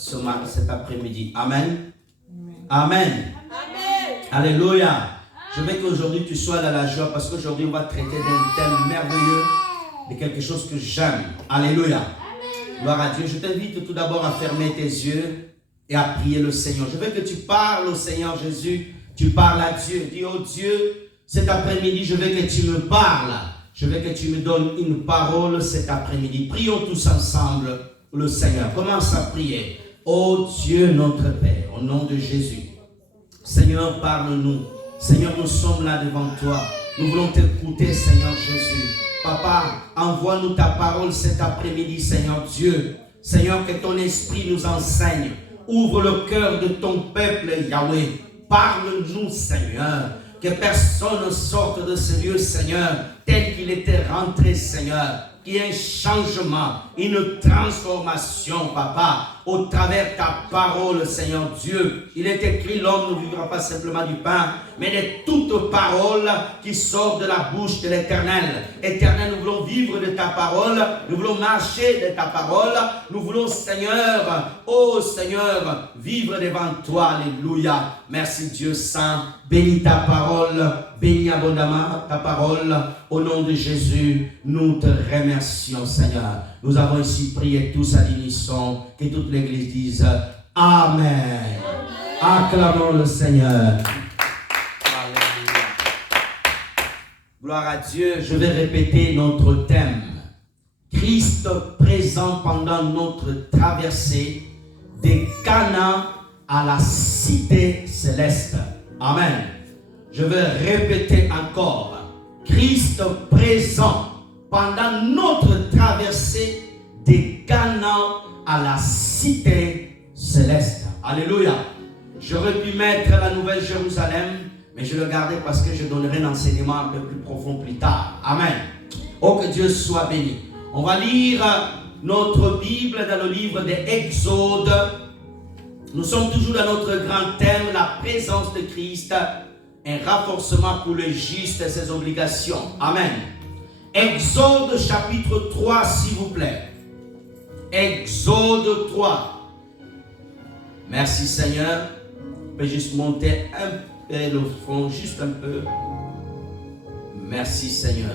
cet après-midi. Amen. Amen. Alléluia. Je veux qu'aujourd'hui tu sois dans la joie parce qu'aujourd'hui on va traiter d'un thème merveilleux, de quelque chose que j'aime. Alléluia. Gloire à Dieu. Je t'invite tout d'abord à fermer tes yeux et à prier le Seigneur. Je veux que tu parles au Seigneur Jésus. Tu parles à Dieu. Dis, oh Dieu, cet après-midi, je veux que tu me parles. Je veux que tu me donnes une parole cet après-midi. Prions tous ensemble le Seigneur. Commence à prier. Oh Dieu, notre Père, au nom de Jésus. Seigneur, parle-nous. Seigneur, nous sommes là devant toi. Nous voulons t'écouter, Seigneur Jésus. Papa, envoie-nous ta parole cet après-midi, Seigneur Dieu. Seigneur, que ton esprit nous enseigne. Ouvre le cœur de ton peuple, Yahweh. Parle-nous, Seigneur. Que personne ne sorte de ce lieu, Seigneur, tel qu'il était rentré, Seigneur. Qu'il y ait un changement, une transformation, Papa, au travers ta parole, Seigneur Dieu. Il est écrit, l'homme ne vivra pas simplement du pain, mais de toute parole qui sort de la bouche de l'Éternel. Éternel, nous voulons vivre de ta parole, nous voulons marcher de ta parole, nous voulons, Seigneur, oh Seigneur, vivre devant toi. Alléluia. Merci Dieu Saint. Bénis ta parole, bénis abondamment ta parole. Au nom de Jésus, nous te remercions, Seigneur. Nous avons ici prié tous à l'unisson. Que toute l'Église dise Amen. Acclamons le Seigneur. Alléluia. Gloire à Dieu. Je vais répéter notre thème. Christ présent pendant notre traversée de Canaan à la cité céleste. Amen. Je vais répéter encore. Christ présent pendant notre traversée de Canaan à la cité céleste. Alléluia. J'aurais pu mettre la Nouvelle Jérusalem, mais je le gardais parce que je donnerai un enseignement un peu plus profond plus tard. Amen. Oh, que Dieu soit béni. On va lire notre Bible dans le livre de Exode. Nous sommes toujours dans notre grand thème, la présence de Christ, un renforcement pour le juste et ses obligations. Amen. Exode chapitre 3, s'il vous plaît. Exode 3. Merci Seigneur. Je peux juste monter un peu le fond, juste un peu. Merci Seigneur.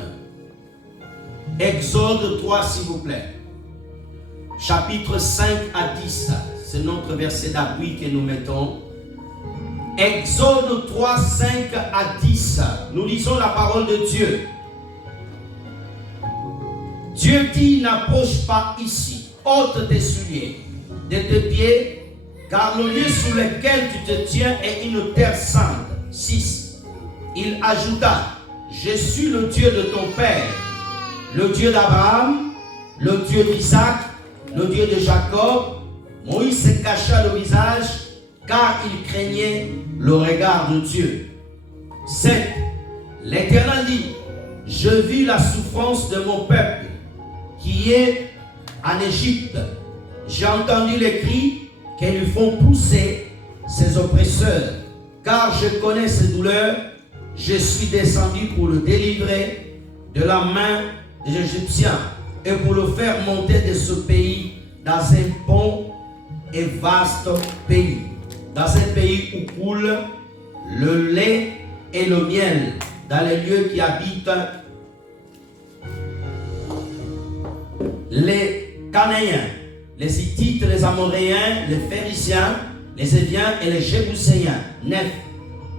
Exode 3, s'il vous plaît. Chapitre 5 à 10. C'est notre verset d'appui que nous mettons. Exode 3, 5 à 10. Nous lisons la parole de Dieu. Dieu dit, n'approche pas ici. Ôte tes souliers de tes pieds, car le lieu sur lequel tu te tiens est une terre sainte. 6. Il ajouta, je suis le Dieu de ton père, le Dieu d'Abraham, le Dieu d'Isaac, le Dieu de Jacob. Moïse se cacha le visage, car il craignait le regard de Dieu. 7. L'Éternel dit, je vis la souffrance de mon peuple, qui est en Égypte. J'ai entendu les cris qui lui font pousser ses oppresseurs, car je connais ses douleurs. Je suis descendu pour le délivrer de la main des Égyptiens et pour le faire monter de ce pays dans un bon et vaste pays, dans un pays où coule le lait et le miel, dans les lieux qui habitent les Cananéens, les Hittites, les Amoréens, les Phérésiens, les Éviens et les Jébuséens. 9.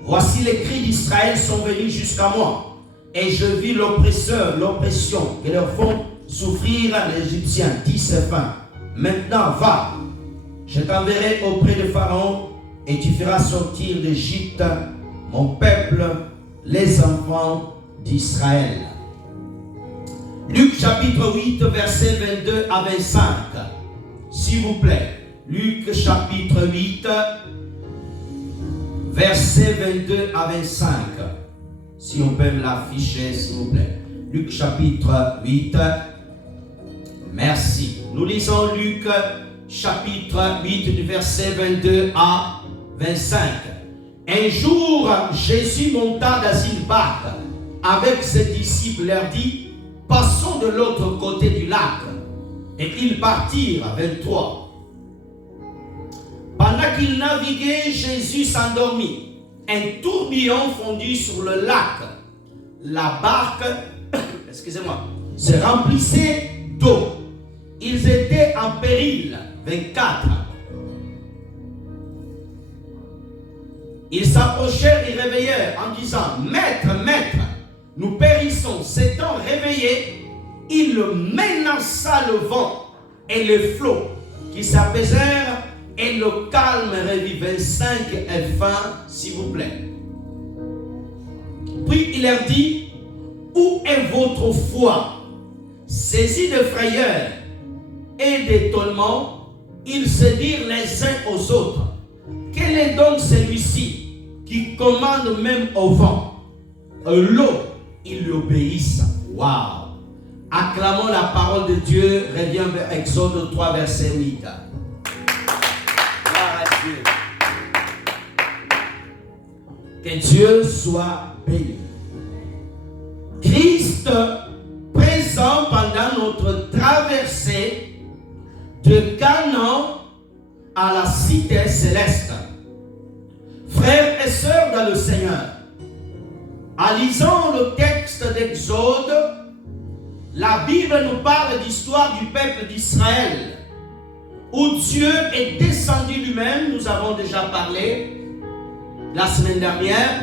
Voici les cris d'Israël sont venus jusqu'à moi, et je vis l'oppression que leur font souffrir les Égyptiens. 10 et 20. Maintenant va, je t'enverrai auprès de Pharaon, et tu feras sortir d'Égypte mon peuple, les enfants d'Israël. Luc chapitre 8, versets 22 à 25. S'il vous plaît. Luc chapitre 8, versets 22 à 25. Si on peut me l'afficher, s'il vous plaît. Luc chapitre 8. Merci. Nous lisons Luc chapitre 8 du verset 22 à 25. Un jour, Jésus monta dans une barque avec ses disciples, leur dit, passons de l'autre côté du lac. Et ils partirent, 23. pendant qu'il naviguait, Jésus s'endormit. Un tourbillon fondit sur le lac. La barque, excusez-moi, se remplissait d'eau. Ils étaient en péril. 24. Ils s'approchèrent et réveillèrent en disant, Maître, Maître, nous périssons. S'étant réveillés, il menaça le vent et les flots qui s'apaisèrent et le calme revit. 25 F1, s'il vous plaît. Puis il leur dit, où est votre foi? Saisis de frayeur et d'étonnement, ils se dirent les uns aux autres, quel est donc celui-ci qui commande même au vent, l'eau, ils lui obéissent. Waouh! Acclamons la parole de Dieu. Reviens vers Exode 3, verset 8. Gloire à Dieu. Que Dieu soit béni. Christ présent pendant notre traversée de Canaan à la cité céleste. Frères et sœurs dans le Seigneur, en lisant le texte d'Exode, la Bible nous parle d'histoire du peuple d'Israël, où Dieu est descendu lui-même. Nous avons déjà parlé la semaine dernière.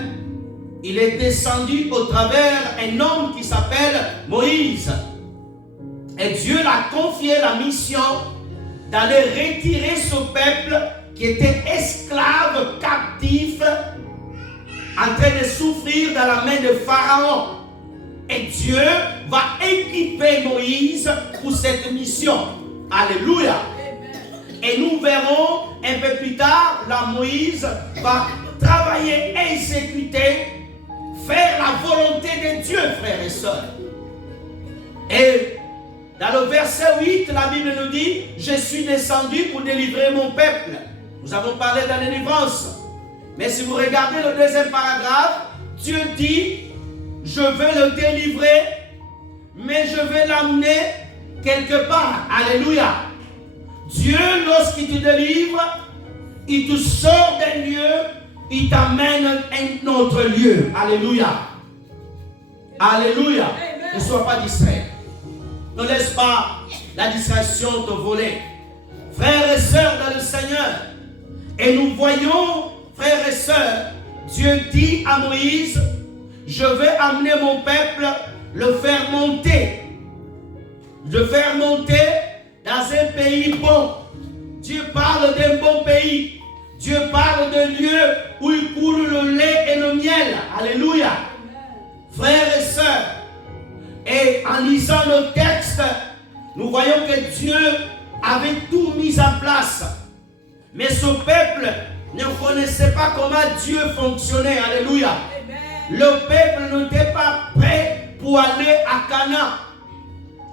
Il est descendu au travers un homme qui s'appelle Moïse. Et Dieu l'a confié la mission d'aller retirer ce peuple qui était esclave, captif, en train de souffrir dans la main de Pharaon. Et Dieu va équiper Moïse pour cette mission. Alléluia. Et nous verrons un peu plus tard, là Moïse va travailler, exécuter, faire la volonté de Dieu, frères et sœurs. Et dans le verset 8, la Bible nous dit, je suis descendu pour délivrer mon peuple. Nous avons parlé de la délivrance. Mais si vous regardez le deuxième paragraphe, Dieu dit, je vais le délivrer, mais je vais l'amener quelque part. Alléluia. Dieu, lorsqu'il te délivre, il te sort d'un lieu, il t'amène à un autre lieu. Alléluia. Alléluia. Ne sois pas distrait. Ne laisse pas la distraction te voler. Frères et sœurs dans le Seigneur, et nous voyons, frères et sœurs, Dieu dit à Moïse, je vais amener mon peuple, le faire monter dans un pays bon. Dieu parle d'un bon pays. Dieu parle d'un lieu où il coule le lait et le miel. Alléluia. Frères et sœurs, et en lisant le texte, nous voyons que Dieu avait tout mis en place. Mais ce peuple ne connaissait pas comment Dieu fonctionnait. Alléluia. Le peuple n'était pas prêt pour aller à Canaan.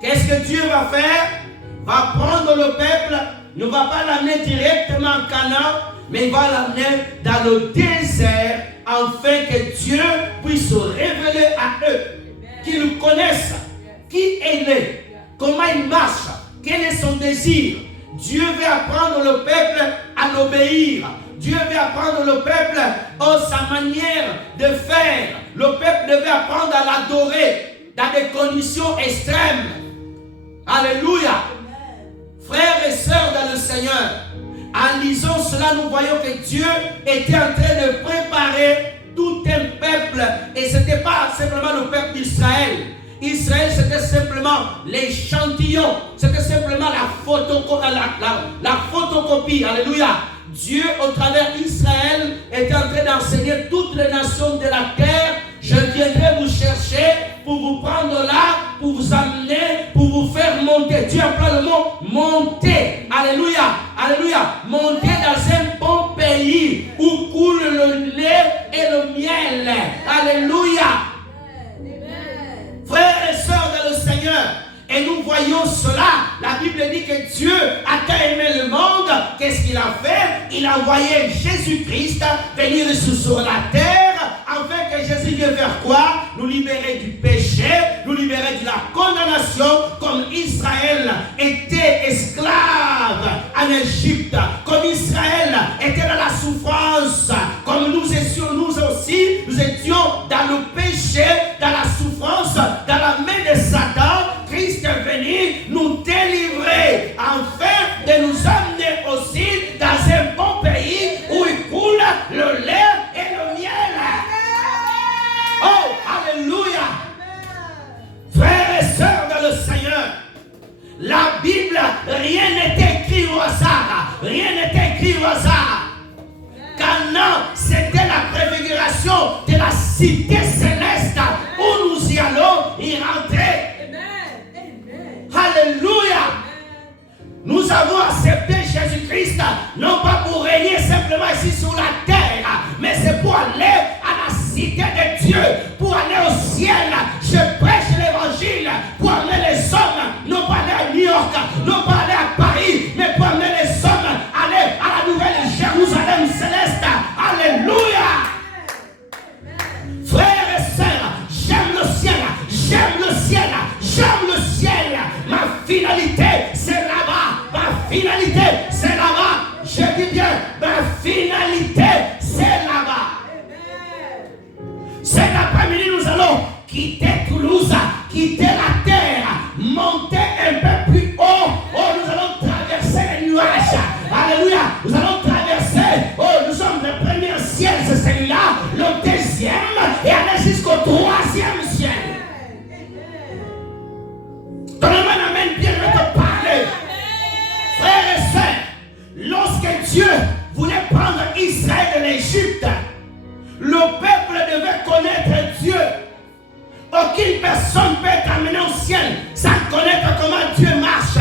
Qu'est-ce que Dieu va faire? Va prendre le peuple, ne va pas l'amener directement à Canaan, mais il va l'amener dans le désert afin que Dieu puisse se révéler à eux, qu'ils connaissent qui il est, comment il marche, quel est son désir. Dieu veut apprendre le peuple à l'obéir. Dieu veut apprendre le peuple sa manière de faire. Le peuple devait apprendre à l'adorer dans des conditions extrêmes. Alléluia. Frères et sœurs dans le Seigneur, en lisant cela, nous voyons que Dieu était en train de préparer tout un peuple. Et ce n'était pas simplement le peuple d'Israël. Israël, c'était simplement l'échantillon. C'était simplement la photocopie. Alléluia. Dieu, au travers d'Israël, était en train d'enseigner toutes les nations de la terre. Je viendrai vous chercher pour vous prendre là, pour vous amener, pour vous faire monter. Dieu emploie le mot monter. Alléluia. Alléluia. Monter dans un bon pays où coule le lait et le miel. Alléluia. Frères et sœurs dans le Seigneur, et nous voyons cela. La Bible dit que Dieu a tant aimé le monde. Qu'est-ce qu'il a fait? Il a envoyé Jésus-Christ venir sur la terre afin que Jésus vienne faire quoi? Nous libérer du péché, nous libérer de la condamnation, comme Israël était esclave en Égypte, comme Israël était rien n'est écrit au hasard. Canaan, c'était la préfiguration de la cité céleste où nous y allons y rentrer. Alléluia. Nous avons accepté Jésus-Christ, non pas pour régner simplement ici sur la terre, mais c'est pour aller à la cité de Dieu, pour aller au ciel. Je prêche l'évangile pour amener les hommes, non pas aller à New York, non pas aller à Paris, mais pour amener les hommes, aller à la nouvelle Jérusalem céleste. Alléluia. Frères et sœurs, j'aime le ciel, j'aime le ciel, j'aime le ciel. Ma finalité, c'est là-bas. Ma finalité, c'est là-bas. Je dis bien, ma finalité, c'est là-bas. Cet après-midi, nous allons quitter Toulouse, quitter la terre, monter un peu plus haut. Oh, nous allons traverser les nuages. Alléluia. Nous allons traverser. Oh, nous sommes le premier ciel, c'est celui-là. Le deuxième, et aller jusqu'au troisième ciel. Donne-moi un amen, bien, je vais te parler. Frères et sœurs, lorsque Dieu voulait prendre Israël de l'Égypte, le peuple devait connaître Dieu. Aucune personne peut être amenée au ciel sans connaître comment Dieu marche.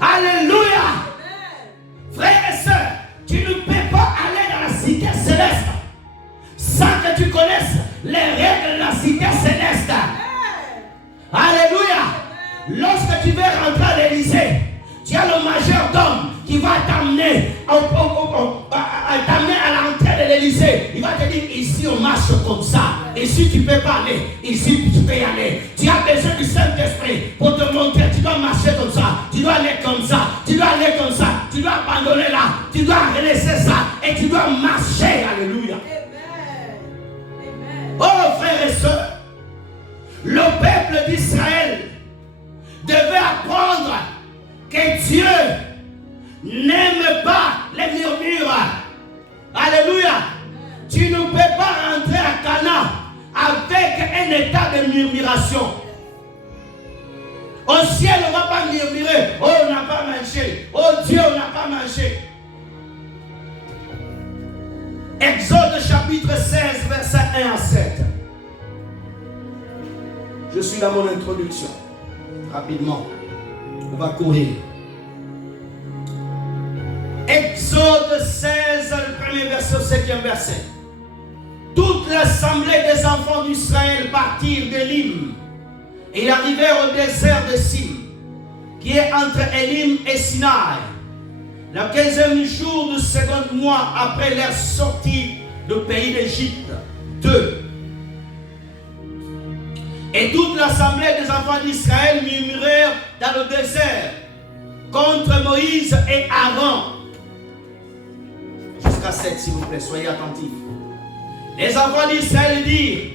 Alléluia. Frères et sœurs, tu ne peux pas aller dans la cité céleste sans que tu connaisses les règles de la cité céleste. Alléluia. Lorsque tu veux rentrer à l'Élysée, tu as le majordome qui va t'amener à l'entrée de l'Élysée. Il va te dire, ici on marche comme ça. Ici tu ne peux pas aller. Ici tu peux y aller. Tu as besoin du Saint-Esprit pour te montrer. Tu dois marcher comme ça. Tu dois aller comme ça. Tu dois aller comme ça. Tu dois abandonner là. Tu dois laisser ça. Et tu dois marcher. Alléluia. Oh frères et sœurs, le peuple d'Israël devait apprendre que Dieu n'aime pas les murmures. Alléluia. Tu ne peux pas rentrer à Canaan avec un état de murmuration. Au ciel, on ne va pas murmurer. Oh, on n'a pas mangé. Oh Dieu, on n'a pas mangé. Exode chapitre 16, versets 1 à 7. Je suis dans mon introduction. Rapidement, on va courir. Exode 16, le premier verset au 7e verset. Toute l'assemblée des enfants d'Israël partirent d'Élim et arrivèrent au désert de Sim, qui est entre Élim et Sinaï, le 15e jour du second mois après leur sortie du pays d'Égypte. 2. Et toute l'assemblée des enfants d'Israël murmurèrent dans le désert contre Moïse et Aaron. Jusqu'à 7, s'il vous plaît, soyez attentifs. Les enfants d'Israël dirent: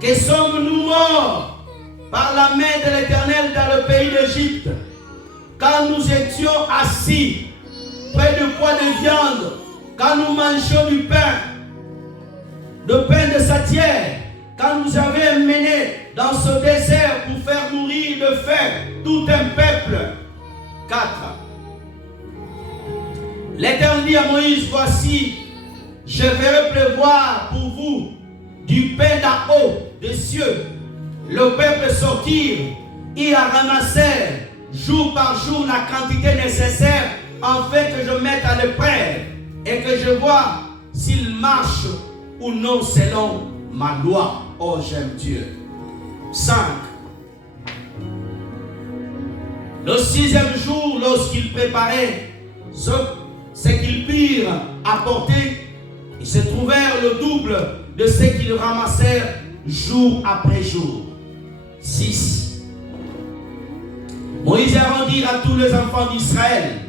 que sommes-nous morts par la main de l'Éternel dans le pays d'Égypte, quand nous étions assis près du poêle de viande, quand nous mangions du pain de satière, quand nous avions mené dans ce désert pour faire mourir de faim tout un peuple. 4. L'Éternel dit à Moïse: voici, je ferai pleuvoir pour vous du pain d'en haut des cieux. Le peuple sortir, ils ramassèrent jour par jour la quantité nécessaire, afin que je mette à l'épreuve et que je vois s'il marche ou non selon ma loi. Oh, j'aime Dieu. 5. Le 6e jour, lorsqu'ils préparaient ce qu'ils purent apporter, ils se trouvèrent le double de ce qu'ils ramassèrent jour après jour. 6. Moïse et Aaron dirent à tous les enfants d'Israël: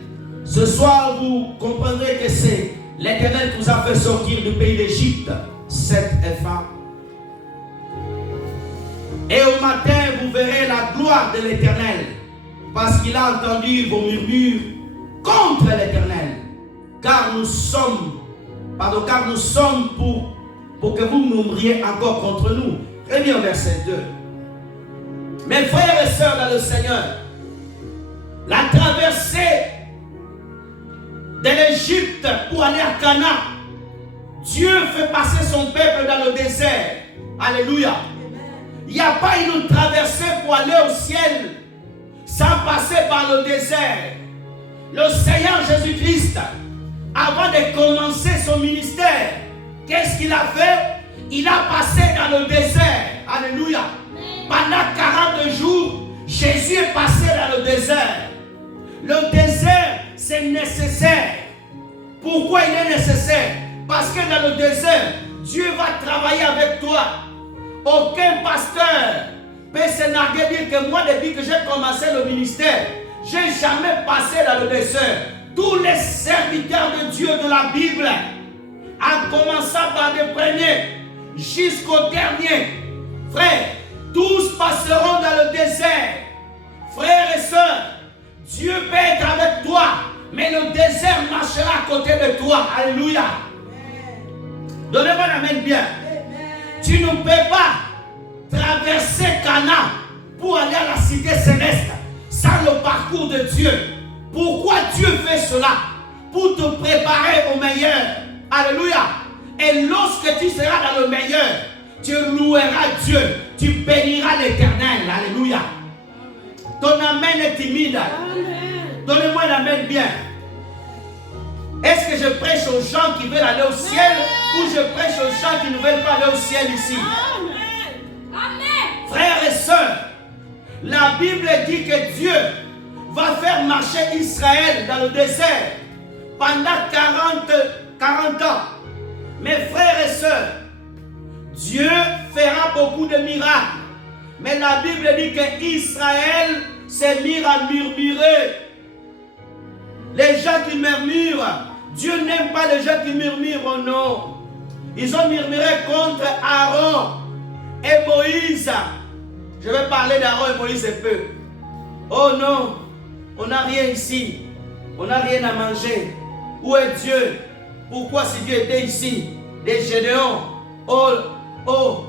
ce soir vous comprendrez que c'est l'Éternel qui vous a fait sortir du pays d'Égypte. 7 et fin. Et au matin vous verrez la gloire de l'Éternel, parce qu'il a entendu vos murmures contre l'Éternel, car nous sommes pour que vous murmuriez encore contre nous. Très bien, verset 2. Mes frères et sœurs dans le Seigneur, La traversée de l'Égypte pour aller à Canaan. Dieu fait passer son peuple dans le désert. Alléluia. Il n'y a pas une traversée pour aller au ciel sans passer par le désert. Le Seigneur Jésus-Christ, avant de commencer son ministère, qu'est-ce qu'il a fait? Il a passé dans le désert. Alléluia. Pendant 40 jours, Jésus est passé dans le désert. Le désert, c'est nécessaire. Pourquoi il est nécessaire? Parce que dans le désert, Dieu va travailler avec toi. Aucun pasteur peut s'énarguer dire que moi, depuis que j'ai commencé le ministère, je n'ai jamais passé dans le désert. Tous les serviteurs de Dieu de la Bible, en commençant par les premiers jusqu'au dernier, frères, tous passeront dans le désert. Frères et sœurs, Dieu peut être avec toi, mais le désert marchera à côté de toi. Alléluia. Donnez-moi la main bien. Tu ne peux pas traverser Canaan pour aller à la cité céleste sans le parcours de Dieu. Pourquoi Dieu fait cela? Pour te préparer au meilleur. Alléluia. Et lorsque tu seras dans le meilleur, tu loueras Dieu. Tu béniras l'Éternel. Alléluia. Ton amen est timide. Donnez-moi la main bien. Est-ce que je prêche aux gens qui veulent aller au ciel ou je prêche aux gens qui ne veulent pas aller au ciel ici? Amen. Frères et sœurs, la Bible dit que Dieu va faire marcher Israël dans le désert pendant 40 ans. Mes frères et sœurs, Dieu fera beaucoup de miracles. Mais la Bible dit que Israël s'est mis à murmurer. Les gens qui murmurent, Dieu n'aime pas les gens qui murmurent, oh non. Ils ont murmuré contre Aaron et Moïse. Je vais parler d'Aaron et Moïse un peu. Oh non, on n'a rien ici. On n'a rien à manger. Où est Dieu? Pourquoi si Dieu était ici? Les Gédéons. Oh,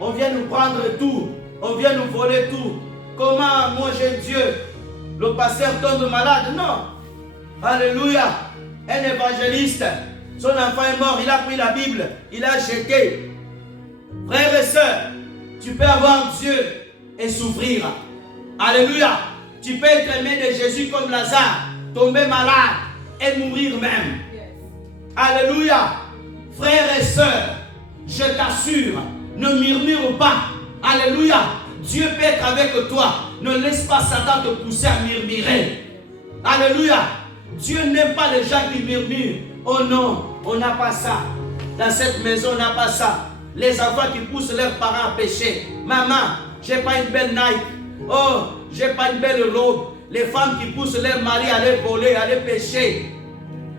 on vient nous prendre tout. On vient nous voler tout. Comment manger Dieu? Le pasteur tombe malade? Non. Alléluia. Un évangéliste, son enfant est mort, il a pris la Bible, il a jeté. Frères et sœurs, tu peux avoir Dieu et souffrir. Alléluia. Tu peux être aimé de Jésus comme Lazare, tomber malade et mourir même. Alléluia. Frères et sœurs, je t'assure, ne murmure pas. Alléluia. Dieu peut être avec toi. Ne laisse pas Satan te pousser à murmurer. Alléluia. Dieu n'aime pas les gens qui murmurent. Oh non, on n'a pas ça. Dans cette maison, on n'a pas ça. Les enfants qui poussent leurs parents à pécher. Maman, j'ai pas une belle Nike. Oh, j'ai pas une belle robe. Les femmes qui poussent leurs maris à aller voler, à aller pécher.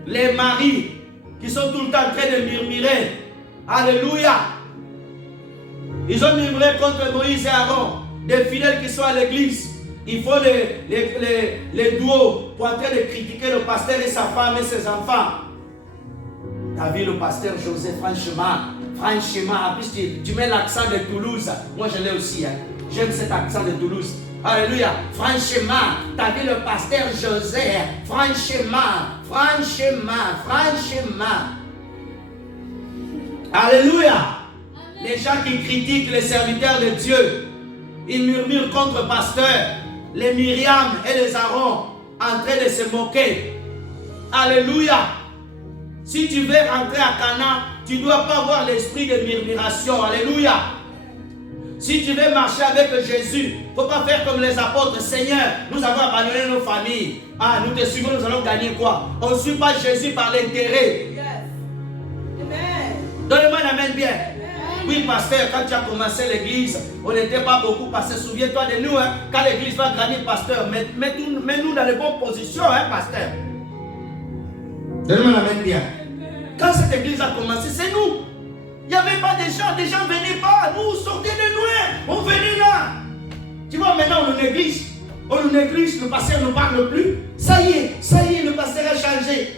Les maris qui sont tout le temps en train de murmurer. Alléluia. Ils ont murmuré contre Moïse et Aaron. Des fidèles qui sont à l'église. Il faut les duos pour en train de critiquer le pasteur et sa femme et ses enfants. T'as vu le pasteur José, franchement, en plus tu mets l'accent de Toulouse. Moi je l'ai aussi, hein. J'aime cet accent de Toulouse. Alléluia. Franchement, t'as vu le pasteur José, franchement. Alléluia. Les gens qui critiquent les serviteurs de Dieu, ils murmurent contre le pasteur. Les Myriam et les Aaron en train de se moquer. Alléluia. Si tu veux rentrer à Canaan, tu ne dois pas avoir l'esprit de murmuration. Alléluia. Si tu veux marcher avec Jésus, il ne faut pas faire comme les apôtres. Seigneur, nous avons abandonné nos familles. Ah, nous te suivons, nous allons gagner quoi? On ne suit pas Jésus par l'intérêt. Yes. Amen. Donnez-moi la main bien. Oui, pasteur, quand tu as commencé l'église, on n'était pas beaucoup. Pasteur, souviens-toi de nous, hein, quand l'église va grandir, pasteur, mets-nous dans les bonnes positions, hein, pasteur. Donnez-moi la main bien. Quand cette église a commencé, c'est nous. Il n'y avait pas des gens ne venaient pas. Nous, sortez de loin, on venait là. Tu vois, maintenant, on nous néglige, le pasteur ne parle plus. Ça y est, le pasteur a changé.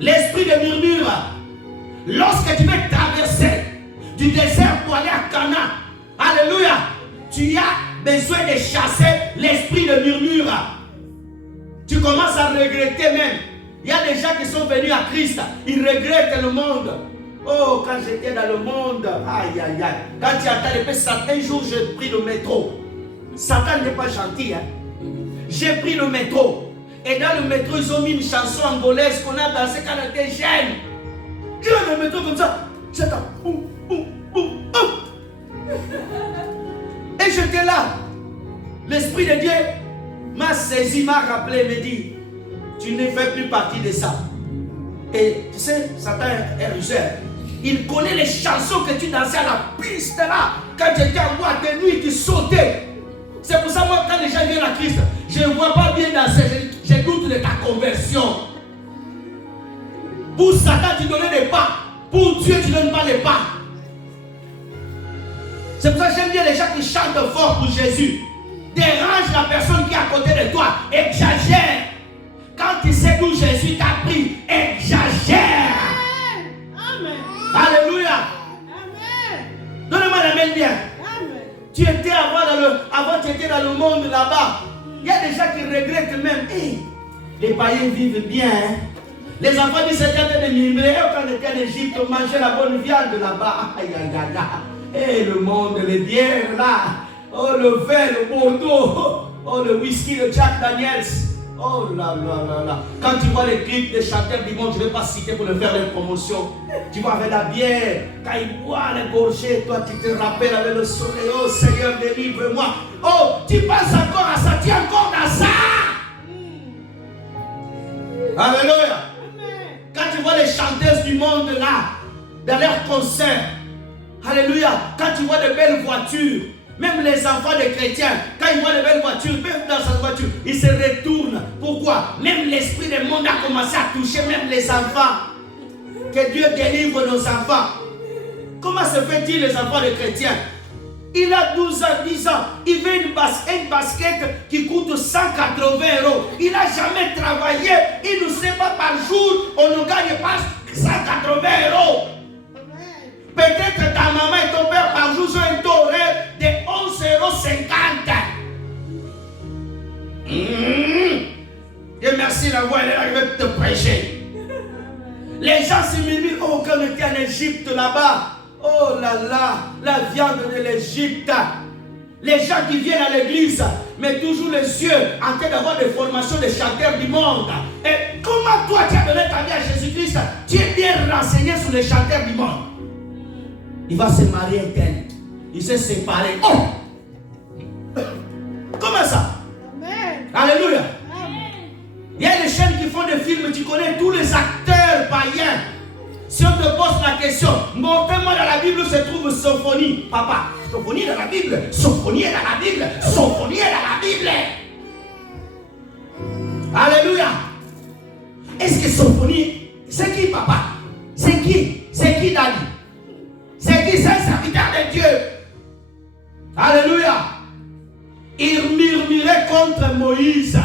L'esprit de murmure, lorsque tu veux traverser du désert pour aller à Canaan, alléluia, tu as besoin de chasser l'esprit de murmure. Tu commences à regretter même. Il y a des gens qui sont venus à Christ, ils regrettent le monde. Oh, quand j'étais dans le monde, aïe, aïe, aïe. Quand tu entends les pèses, un jour j'ai pris le métro. Satan n'est pas gentil, hein. J'ai pris le métro. Et dans le métro, ils ont mis une chanson angolaise qu'on a dansée quand on était jeune. J'ai dans le métro comme ça. J'attends. Et j'étais là. L'Esprit de Dieu m'a saisi, m'a rappelé, me dit, tu ne fais plus partie de ça. Et tu sais, Satan est rusé. Il connaît les chansons que tu dansais à la piste là. Quand tu étais en boîte de nuit, tu sautais. C'est pour ça, moi, quand les gens viennent à Christ, je ne vois pas bien danser. Je doute de ta conversion. Pour Satan, tu donnais des pas. Pour Dieu, tu ne donnes pas les pas. C'est pour ça que j'aime bien les gens qui chantent fort pour Jésus. Dérange la personne qui est à côté de toi. Exagère. Quand tu sais d'où Jésus t'a pris, exagère. Amen. Alléluia. Amen. Donne-moi la main bien. Amen. Tu étais avant tu étais dans le monde là-bas. Il y a des gens qui regrettent même. Hey, les païens vivent bien. Hein? Les enfants du Seigneur étaient de murmurer. Quand on était en Égypte, on mangeait la bonne viande là-bas. Aïe, aïe, aïe, aïe. Et le monde, les bières là. Oh, le vin, le Bordeaux. Oh, le whisky de Jack Daniels. Oh là là là là. Quand tu vois les clips des chanteurs du monde, je ne vais pas citer pour le faire les promotions. Tu vois avec la bière, quand ils boivent les gorgées, toi tu te rappelles avec le soleil. Oh Seigneur, délivre-moi. Oh, tu penses encore à ça, tu es encore dans ça. Alléluia. Quand tu vois les chanteuses du monde là, dans leurs concerts. Alléluia. Quand tu vois de belles voitures. Même les enfants des chrétiens, quand ils voient de belles voitures, même dans sa voiture, ils se retournent. Pourquoi? Même l'esprit du monde a commencé à toucher même les enfants. Que Dieu délivre nos enfants. Comment se fait-il les enfants des chrétiens? Il a 12 ans, 10 ans, il veut une basket qui coûte 180 €. Il n'a jamais travaillé, il ne sait pas par jour, on ne gagne pas 180 €. Peut-être ta maman et ton père par jour ont un taux de 11,50 €. Dieu merci, la voix elle est arrivée de te prêcher. Les gens se murmurent, oh, quand on était en Égypte là-bas, oh là là, la viande de l'Égypte. Les gens qui viennent à l'église mettent toujours les yeux en train d'avoir des formations de chanteurs du monde. Et comment toi tu as donné ta vie à Jésus-Christ? Tu es bien renseigné sur les chanteurs du monde. Il va se marier un tel. Il s'est séparé. Oh! Comment ça? Amen. Alléluia. Amen. Il y a des chaînes qui font des films, tu connais tous les acteurs païens. Si on te pose la question, montrez-moi dans la Bible où se trouve Sophonie. Papa, Sophonie dans la Bible. Sophonie est dans la Bible. Sophonie est dans la Bible. Alléluia. Est-ce que Sophonie, c'est qui papa? C'est qui? C'est qui Dali? C'est qui? C'est un serviteur de Dieu. Alléluia. Il murmurait contre Moïse.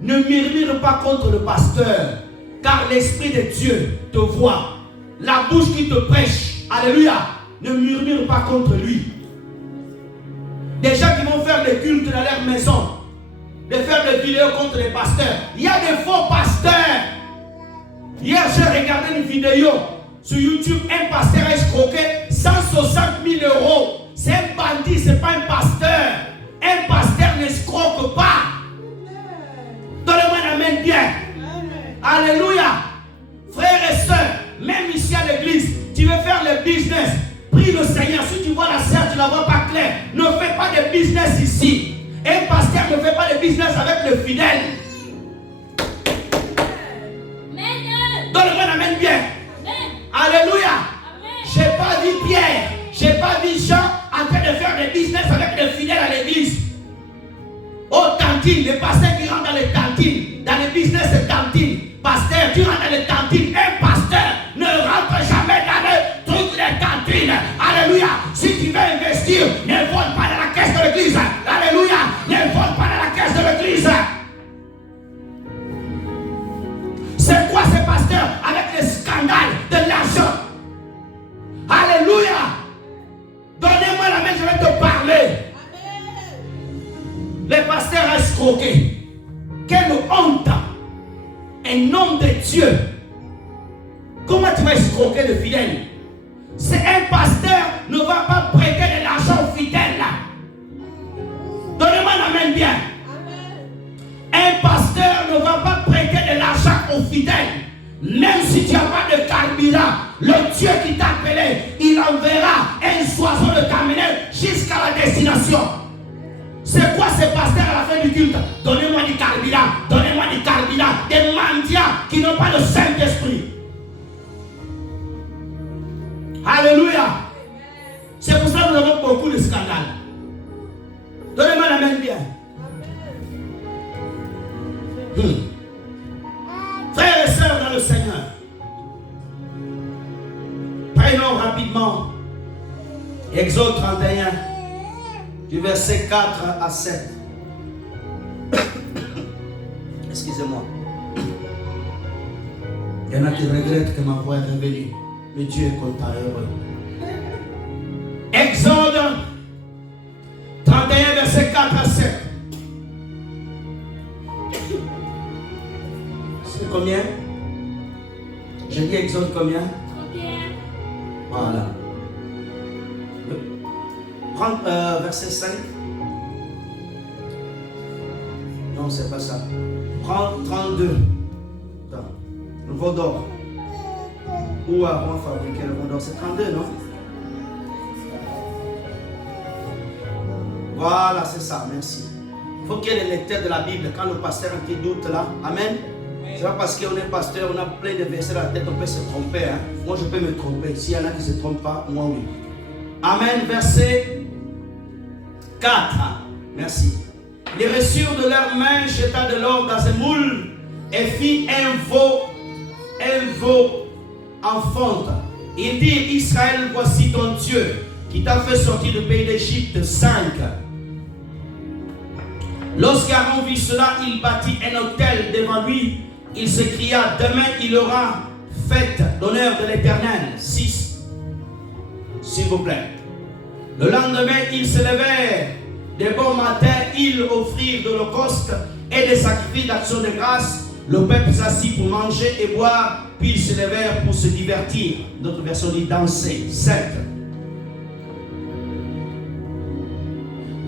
Ne murmure pas contre le pasteur, car l'Esprit de Dieu te voit. La bouche qui te prêche, alléluia, ne murmure pas contre lui. Des gens qui vont faire des cultes dans leur maison, de faire des vidéos contre les pasteurs. Il y a des faux pasteurs. Hier, j'ai regardé une vidéo sur YouTube, un pasteur a escroqué 160 000 €. C'est un bandit, ce n'est pas un pasteur. Un pasteur n'escroque pas. Donnez-moi la main bien. Alléluia. Frères et sœurs, même ici à l'église, tu veux faire le business. Prie le Seigneur. Si tu vois la sœur, tu ne la vois pas claire. Ne fais pas de business ici. Un pasteur ne fait pas de business avec le fidèle. Donnez-moi la main bien. Alléluia. Je n'ai pas vu Pierre, je n'ai pas vu Jean en train de faire des business avec les fidèles à l'église. Aux cantines, les pasteurs qui rentrent dans les cantines, dans les business de cantines. Pasteur, tu rentres dans les cantines. Un pasteur ne rentre jamais dans les trucs des cantines. Alléluia. Si tu veux investir, ne vole pas dans la caisse de l'église. Alléluia. Ne vole pas dans la caisse de l'église. C'est quoi ces pasteurs avec les scandales de l'argent? Alléluia. Donnez-moi la main, je vais te parler. Les pasteurs escroqués. Quel un homme de Dieu, comment tu vas escroquer le fidèle? C'est un pasteur ne va pas prêter de l'argent aux fidèles. Donnez-moi la main bien. Un pasteur ne va pas prêter de l'argent aux fidèles. Même si tu n'as pas de carburant, le Dieu qui t'a appelé, il enverra un oiseau de t'amener jusqu'à la destination. C'est quoi ces pasteurs à la fin du culte? Donnez-moi du carburant, donnez-moi du carburant. Des mendiants qui n'ont pas le Saint-Esprit. Alléluia. C'est pour ça que nous avons beaucoup de scandales. Donnez-moi la main bien. Frères et sœurs dans le Seigneur, prenons rapidement Exode 31, du verset 4 à 7. Excusez-moi. Il y en a qui regrettent que ma voix est revenue, mais Dieu est content et heureux. Exode 31, verset 4 à 7. C'est combien? J'ai dit Exode combien? 31. Voilà. Prends verset 5. Non, c'est pas ça. Prends 32. Attends. Le veau d'or. Où avons fabriqué le veau d'or? C'est 32, non? Voilà, c'est ça, merci. Il faut qu'il y ait les lecteurs de la Bible. Quand le pasteur a un petit doute là, amen. C'est pas parce qu'on est pasteur, on a plein de versets dans la tête, on peut se tromper. Hein? Moi, je peux me tromper. S'il y en a qui ne se trompent pas, moi oui. Amen, verset 4. Merci. Ils reçurent de leurs mains, jeta de l'or dans un moule et fit un veau en fonte. Il dit, Israël, voici ton Dieu qui t'a fait sortir du pays d'Égypte. 5. Lorsqu'Aaron vit cela, il bâtit un autel devant lui. Il s'écria, demain il aura fête d'honneur de l'Éternel. 6. S'il vous plaît. Le lendemain, ils se levèrent. De bon matin, ils offrirent de l'holocauste et des sacrifices d'action de grâce. Le peuple s'assit pour manger et boire, puis ils se levèrent pour se divertir. D'autres versions disent danser. 7.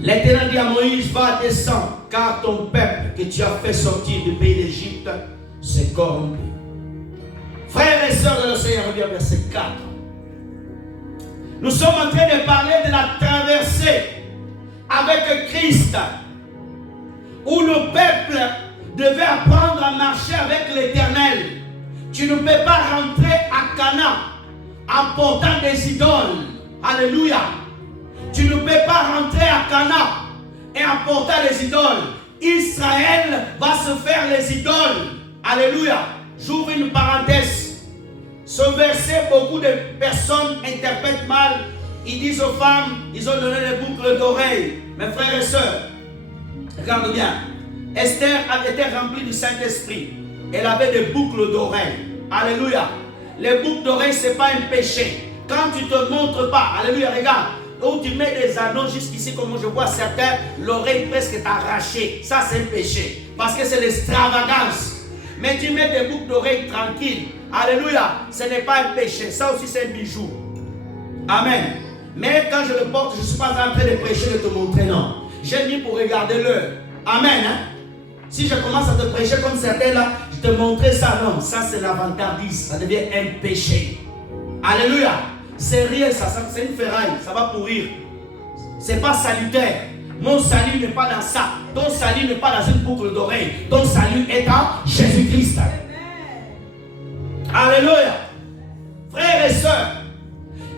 L'Éternel dit à Moïse, va, descends, car ton peuple que tu as fait sortir du pays d'Égypte s'est corrompu. Frères et sœurs de l'Océan, reviens au verset 4. Nous sommes en train de parler de la traversée avec Christ, où le peuple devait apprendre à marcher avec l'Éternel. Tu ne peux pas rentrer à Canaan en portant des idoles. Alléluia. Tu ne peux pas rentrer à Canaan et en portant les idoles. Israël va se faire les idoles. Alléluia. J'ouvre une parenthèse. Ce verset, beaucoup de personnes interprètent mal. Ils disent aux femmes, ils ont donné des boucles d'oreilles. Mes frères et sœurs, regarde bien. Esther avait été remplie du Saint-Esprit. Elle avait des boucles d'oreilles. Alléluia. Les boucles d'oreilles, ce n'est pas un péché. Quand tu ne te montres pas, alléluia, regarde. Où tu mets des anneaux jusqu'ici, comme je vois certains, l'oreille presque est arrachée. Ça, c'est un péché. Parce que c'est l'extravagance. Mais tu mets des boucles d'oreilles tranquilles. Alléluia. Ce n'est pas un péché. Ça aussi, c'est un bijou. Amen. Mais quand je le porte, je ne suis pas en train de prêcher, de te montrer, non. J'ai mis pour regarder l'heure. Amen. Hein? Si je commence à te prêcher comme certains là, je te montrer ça, non. Ça, c'est l'avantardisme. Ça devient un péché. Alléluia. C'est rien, ça c'est une ferraille, ça va pourrir. C'est pas salutaire. Mon salut n'est pas dans ça. Ton salut n'est pas dans une boucle d'oreille. Ton salut est en Jésus-Christ. Alléluia. Frères et sœurs,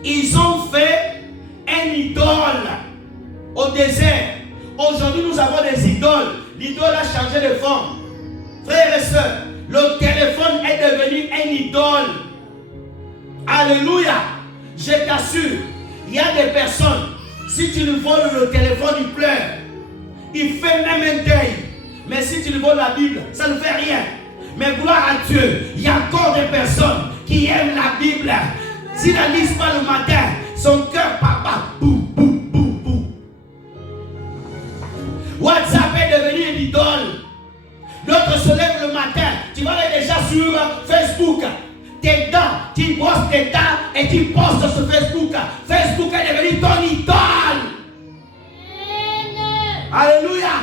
ils ont fait une idole au désert. Aujourd'hui, nous avons des idoles. L'idole a changé de forme. Frères et sœurs, le téléphone est devenu une idole. Alléluia. Je t'assure, il y a des personnes, si tu lui voles le téléphone, il pleure. Il fait même un deuil. Mais si tu lui voles la Bible, ça ne fait rien. Mais gloire à Dieu, il y a encore des personnes qui aiment la Bible. S'ils ne lisent pas le matin, son cœur papa, bou, bou, bou, bou. WhatsApp est devenu une idole. D'autres se lèvent le matin, tu vas aller déjà sur Facebook. Tes dents, tu brosses tes dents et tu postes sur Facebook. Facebook est devenu ton idole. Alléluia.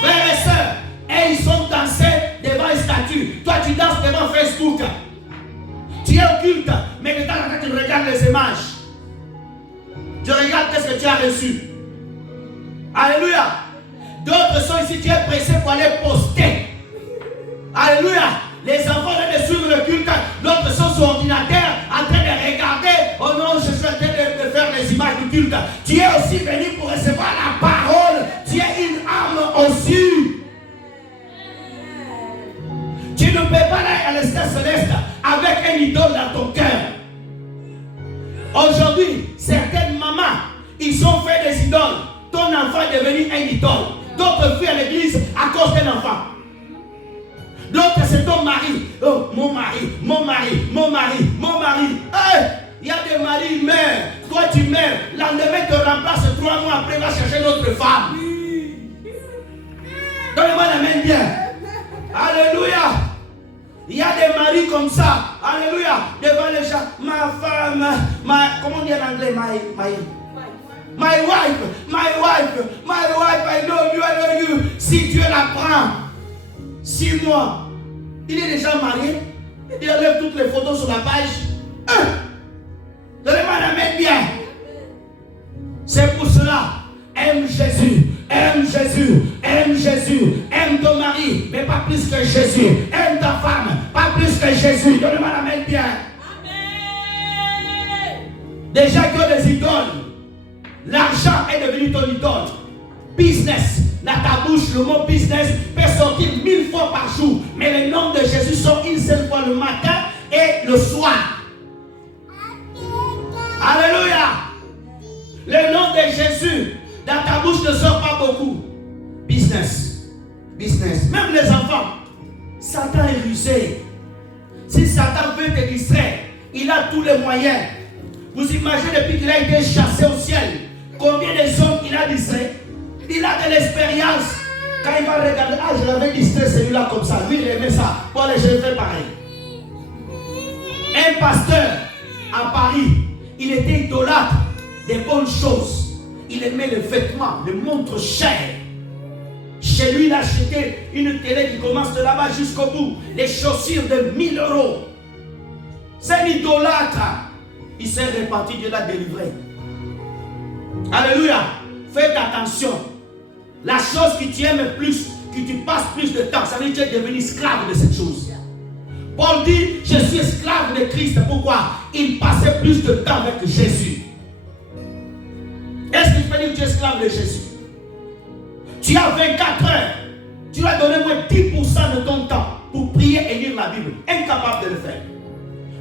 Frères et sœurs, et ils sont dansés devant une statue. Toi, tu danses devant Facebook. Tu es occulte, mais de temps en temps, tu regardes les images. Tu regardes qu'est-ce que tu as reçu. Alléluia. D'autres sont ici, tu es pressé pour aller poster. Alléluia. Les enfants viennent de suivre le culte. D'autres sont sur ordinateur en train de regarder. Oh non, je suis en train de faire les images du culte. Tu es aussi venu pour recevoir la parole. Tu es une âme aussi. Tu ne peux pas aller à l'espace céleste avec un idole dans ton cœur. Aujourd'hui, certaines mamans, ils ont fait des idoles. Ton enfant est devenu un idole. D'autres fuient à l'église à cause d'un enfant. D'autres, c'est ton mari. Oh, mon mari, mon mari, mon mari, mon mari. Il y a des maris qui meurent. Toi, tu meurs. L'endemain te remplace 3 mois après, va chercher une autre femme. Donnez-moi la main bien. Alléluia. Il y a des maris comme ça. Alléluia. Devant les gens. Ma femme, comment on dit en anglais? My wife, I know you. Si Dieu la prend, 6 mois, il est déjà marié, il enlève toutes les photos sur la page. Donnez-moi la main bien. C'est pour cela, aime Jésus, aime Jésus, aime Jésus, aime ton mari, mais pas plus que Jésus, aime ta femme, pas plus que Jésus. Donnez-moi la main bien. Déjà que les idoles, l'argent est devenu ton idole. Business, dans ta bouche, le mot business peut sortir 1000 fois par jour. Mais le nom de Jésus sort une seule fois le matin et le soir. Alléluia. Le nom de Jésus dans ta bouche ne sort pas beaucoup. Business. Business. Même les enfants. Satan est rusé. Si Satan veut te distraire, il a tous les moyens. Vous imaginez depuis qu'il a été chassé au ciel, combien de hommes il a distrait? Il a de l'expérience. Quand il va regarder, je l'avais distrait celui-là comme ça. Lui, il aimait ça. Bon, allez, je vais faire pareil. Un pasteur à Paris, il était idolâtre des bonnes choses. Il aimait les vêtements, les montres chères. Chez lui, il a acheté une télé qui commence de là-bas jusqu'au bout. Les chaussures de 1000 €. C'est un idolâtre. Il s'est réparti, Dieu l'a délivré. Alléluia. Faites attention. La chose qui tu aimes plus, que tu passes plus de temps, ça veut dire que tu es devenu esclave de cette chose. Paul dit, je suis esclave de Christ. Pourquoi? Il passait plus de temps avec Jésus. Est-ce que tu peux dire que tu es esclave de Jésus? Tu as 24 heures. Tu dois donner moins 10% de ton temps pour prier et lire la Bible. Incapable de le faire.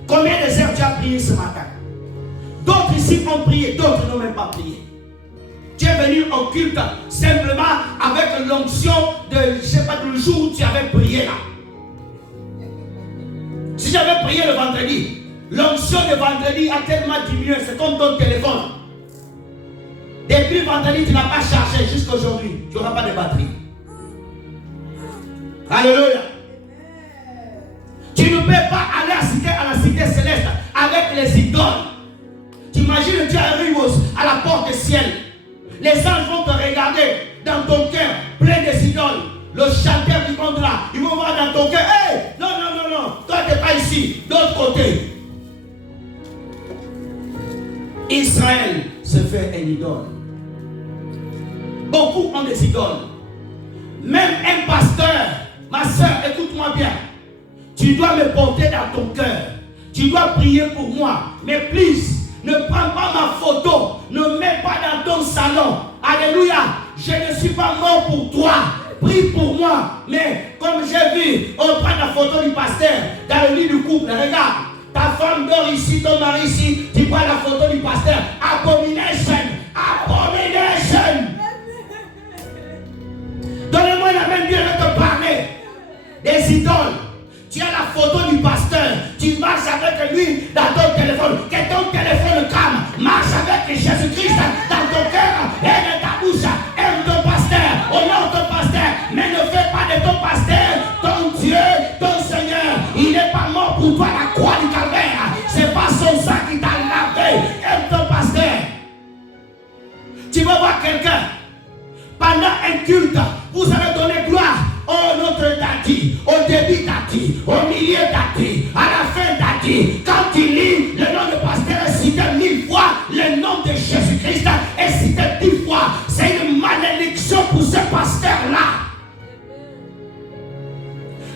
Combien de heures tu as prié ce matin? D'autres ici ont prié, d'autres n'ont même pas prié. Tu es venu au culte simplement avec l'onction de, je ne sais pas, du jour où tu avais prié là. Si j'avais prié le vendredi, l'onction de vendredi a tellement diminué, c'est comme ton téléphone. Depuis vendredi, tu n'as pas chargé jusqu'à aujourd'hui. Tu n'auras pas de batterie. Alléluia. Tu ne peux pas aller à la cité céleste avec les idoles. Tu imagines, tu arrives à la porte du ciel. Les anges vont te regarder dans ton cœur, plein des idoles. Le chanteur qui compte là, ils vont voir dans ton cœur. Hey, non, toi tu n'es pas ici, d'autre côté. Israël se fait un idole. Beaucoup ont des idoles. Même un pasteur, ma soeur, écoute-moi bien. Tu dois me porter dans ton cœur. Tu dois prier pour moi. Mais please, ne prends pas ma photo. Ne mets pas dans ton salon. Alléluia. Je ne suis pas mort pour toi. Prie pour moi. Mais comme j'ai vu, on prend la photo du pasteur dans le lit du couple. Regarde. Ta femme dort ici, ton mari ici. Tu prends la photo du pasteur. Abomination. Abomination. Donnez-moi la main, Dieu veut te parler. Des idoles. Tu as la photo du pasteur. Tu marches avec lui dans ton téléphone. Que ton téléphone calme. Marche avec Jésus-Christ dans ton cœur et dans ta bouche. Aime ton pasteur. Honore ton pasteur. Mais ne fais pas de ton pasteur ton Dieu, ton Seigneur. voir quelqu'un pendant un culte, vous allez donner gloire. Oh, notre Dadi, au début Dadi, au milieu Dadi, à la fin Dadi. Quand il lit, le nom de pasteur est cité 1000 fois, le nom de Jésus-Christ est cité 10 fois. C'est une malédiction pour ce pasteur-là.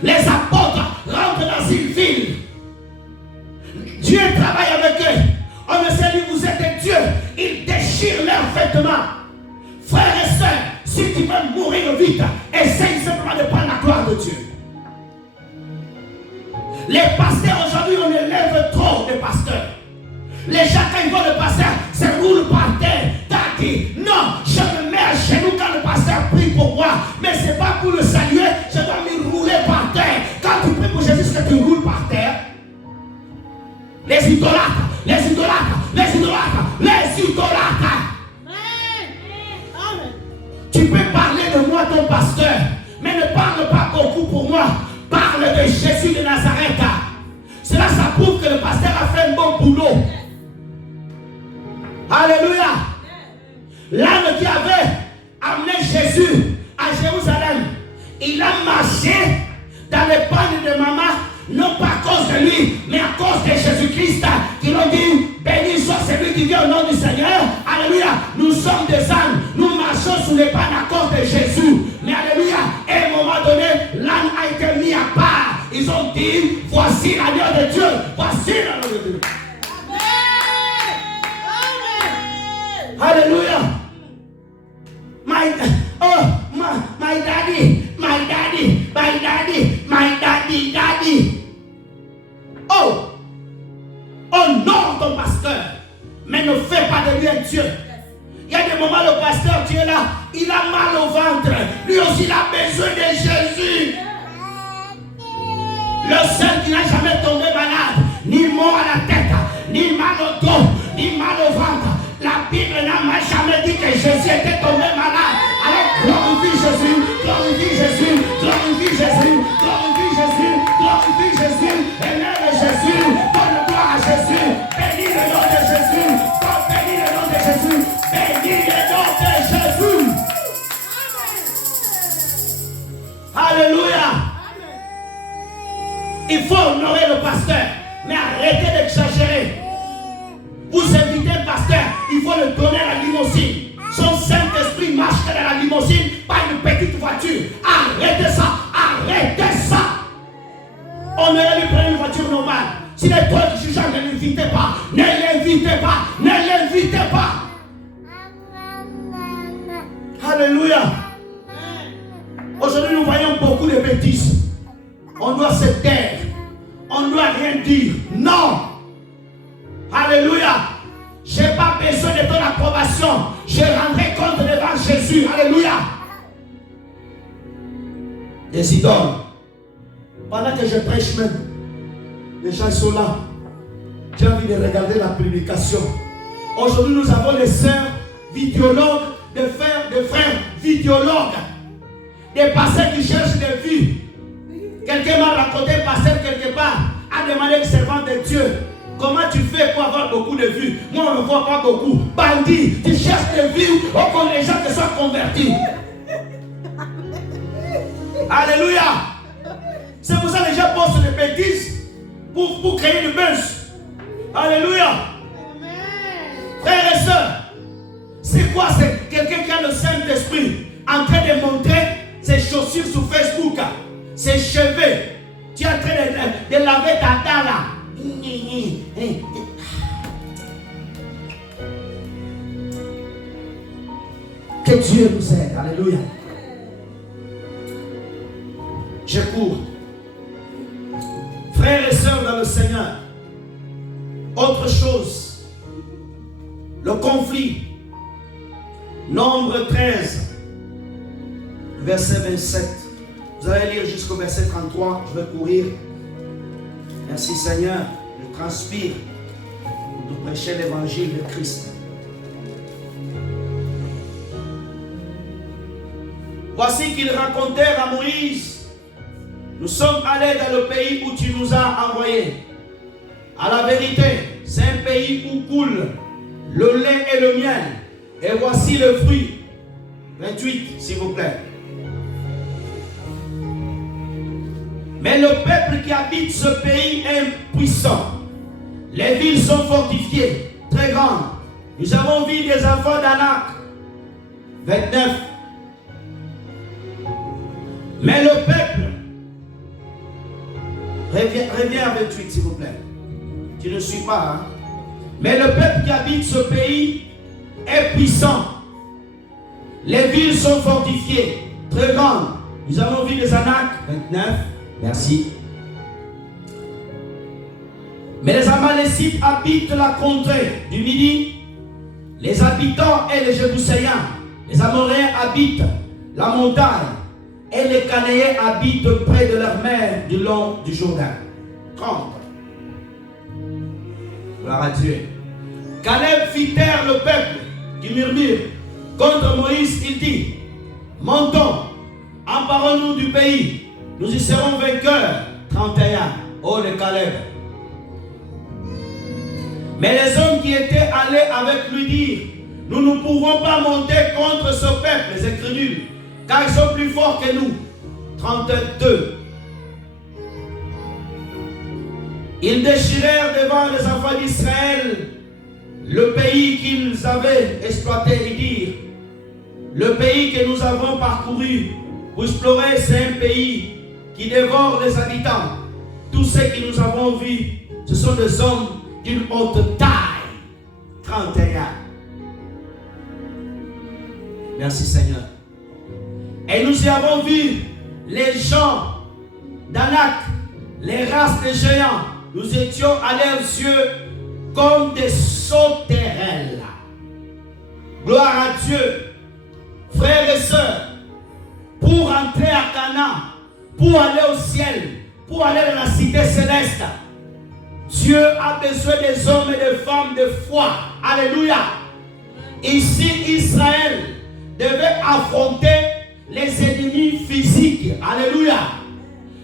Les apôtres rentrent dans une ville. Dieu travaille avec eux. On ne sait lui, vous êtes des dieux. Ils déchirent leurs vêtements. Frères et sœurs, si tu veux mourir vite, essaye simplement de prendre la gloire de Dieu. Les pasteurs aujourd'hui, on élève trop de pasteurs. Les gens, quand ils voient le pasteur, se roulent par terre. T'as dit, non, je me mets à genoux quand le pasteur prie pour moi. Mais ce n'est pas pour le saluer, je dois me rouler par terre. Quand tu pries pour Jésus, est-ce que tu roules par terre? Les idolâtres, les idolâtres, les idolâtres, les idolâtres. Tu peux parler de moi, ton pasteur, mais ne parle pas beaucoup pour moi. Parle de Jésus de Nazareth. Cela, ça prouve que le pasteur a fait un bon boulot. Alléluia. L'âne qui avait amené Jésus à Jérusalem, il a marché dans les pannes de maman, non pas à cause de lui, mais à cause de Jésus-Christ, qui l'ont dit, béni soit celui qui vient au nom du Seigneur. Alléluia. Nous sommes des ânes, nous marchons sous les pannes à cause de Jésus. Mais alléluia, à un moment donné, l'âne a été mis à part. Ils ont dit, voici l'agneau de Dieu, voici l'agneau de Dieu. Alléluia. My daddy. Oh, honore ton pasteur, mais ne fais pas de lui un Dieu. Il y a des moments, le pasteur qui est là, il a mal au ventre. Lui aussi, il a besoin de Jésus. Le seul qui n'a jamais tombé malade, ni mort à la tête, ni mal au dos, ni mal au ventre. La Bible n'a jamais dit que Jésus était tombé malade. Alors glorifie Jésus, glorifie Jésus, glorifie Jésus, glorifie Jésus, glorifie Jésus, élève Jésus, donne gloire à Jésus, bénis le nom de Jésus, bénis le nom de Jésus, bénis le nom de Jésus. Alléluia. Il faut honorer le pasteur, mais arrêtez d'exagérer. Vous invitez un pasteur, il faut le donner à la limousine. Son Saint-Esprit marche dans la limousine, pas une petite voiture. Arrêtez ça, arrêtez ça. On aurait lui prendre une voiture normale. Si les toi qui jugent, ne l'invitez pas, ne l'invitez pas, ne l'invitez pas. Alléluia. Aujourd'hui, nous voyons beaucoup de bêtises. On doit se taire. On ne doit rien dire. Non. Alléluia. Je n'ai pas besoin de ton approbation. Je rendrai compte devant Jésus. Alléluia. Des idoles. Pendant que je prêche même, les gens sont là. J'ai envie de regarder la prédication. Aujourd'hui, nous avons les sœurs vidéologues, des frères vidéologues. Des pasteurs qui cherchent des vues. Quelqu'un m'a raconté, pasteur quelque part, a demandé au servant de Dieu, comment tu fais pour avoir beaucoup de vues? Moi, on ne voit pas beaucoup. Bandit, tu cherches des vues pour que les gens te soient convertis. Alléluia. C'est pour ça que les gens postent des bêtises pour créer du buzz. Alléluia. Frères et sœurs, c'est quoi? C'est quelqu'un qui a le Saint-Esprit en train de montrer ses chaussures sur Facebook, ses cheveux. Tu es en train de laver ta dent là. Que Dieu nous aide. Alléluia. Je cours. Frères et sœurs dans le Seigneur, autre chose, le conflit. Nombre 13, verset 27. Vous allez lire jusqu'au verset 33. Je vais courir. Merci Seigneur. Je transpire pour te prêcher l'évangile de Christ. Voici qu'ils racontèrent à Moïse: nous sommes allés dans le pays où tu nous as envoyés. À la vérité, c'est un pays où coule le lait et le miel. Et voici le fruit. 28, s'il vous plaît. Mais le peuple qui habite ce pays est puissant. Les villes sont fortifiées, très grandes. Nous avons vu des enfants d'Anak. 29. Mais le peuple, reviens à 28 s'il vous plaît. Tu ne suis pas. Hein? Mais le peuple qui habite ce pays est puissant. Les villes sont fortifiées, très grandes. Nous avons vu des Anak. 29. Merci. Mais les Amalécites habitent la contrée du Midi. Les habitants et les Jébuséens, les Amoréens habitent la montagne. Et les Canéens habitent près de leur mer du long du Jourdain. 30. Gloire à Dieu. Caleb fit taire le peuple qui murmure contre Moïse. Il dit: montons, emparons-nous du pays, nous y serons vainqueurs. 31. Oh, le Caleb. Mais les hommes qui étaient allés avec lui dirent: nous ne pouvons pas monter contre ce peuple, les incrédules, car ils sont plus forts que nous. 32. Ils déchirèrent devant les enfants d'Israël le pays qu'ils avaient exploité et dirent: le pays que nous avons parcouru pour explorer, c'est un pays qui dévore les habitants. Tous ceux que nous avons vus, ce sont des hommes d'une haute taille. 31. Merci Seigneur. Et nous y avons vu les gens d'Anak, les races de géants. Nous étions à leurs yeux comme des sauterelles. Gloire à Dieu. Frères et sœurs, pour entrer à Canaan, pour aller au ciel, pour aller dans la cité céleste, Dieu a besoin des hommes et des femmes de foi. Alléluia. Ici, Israël devait affronter les ennemis physiques. Alléluia.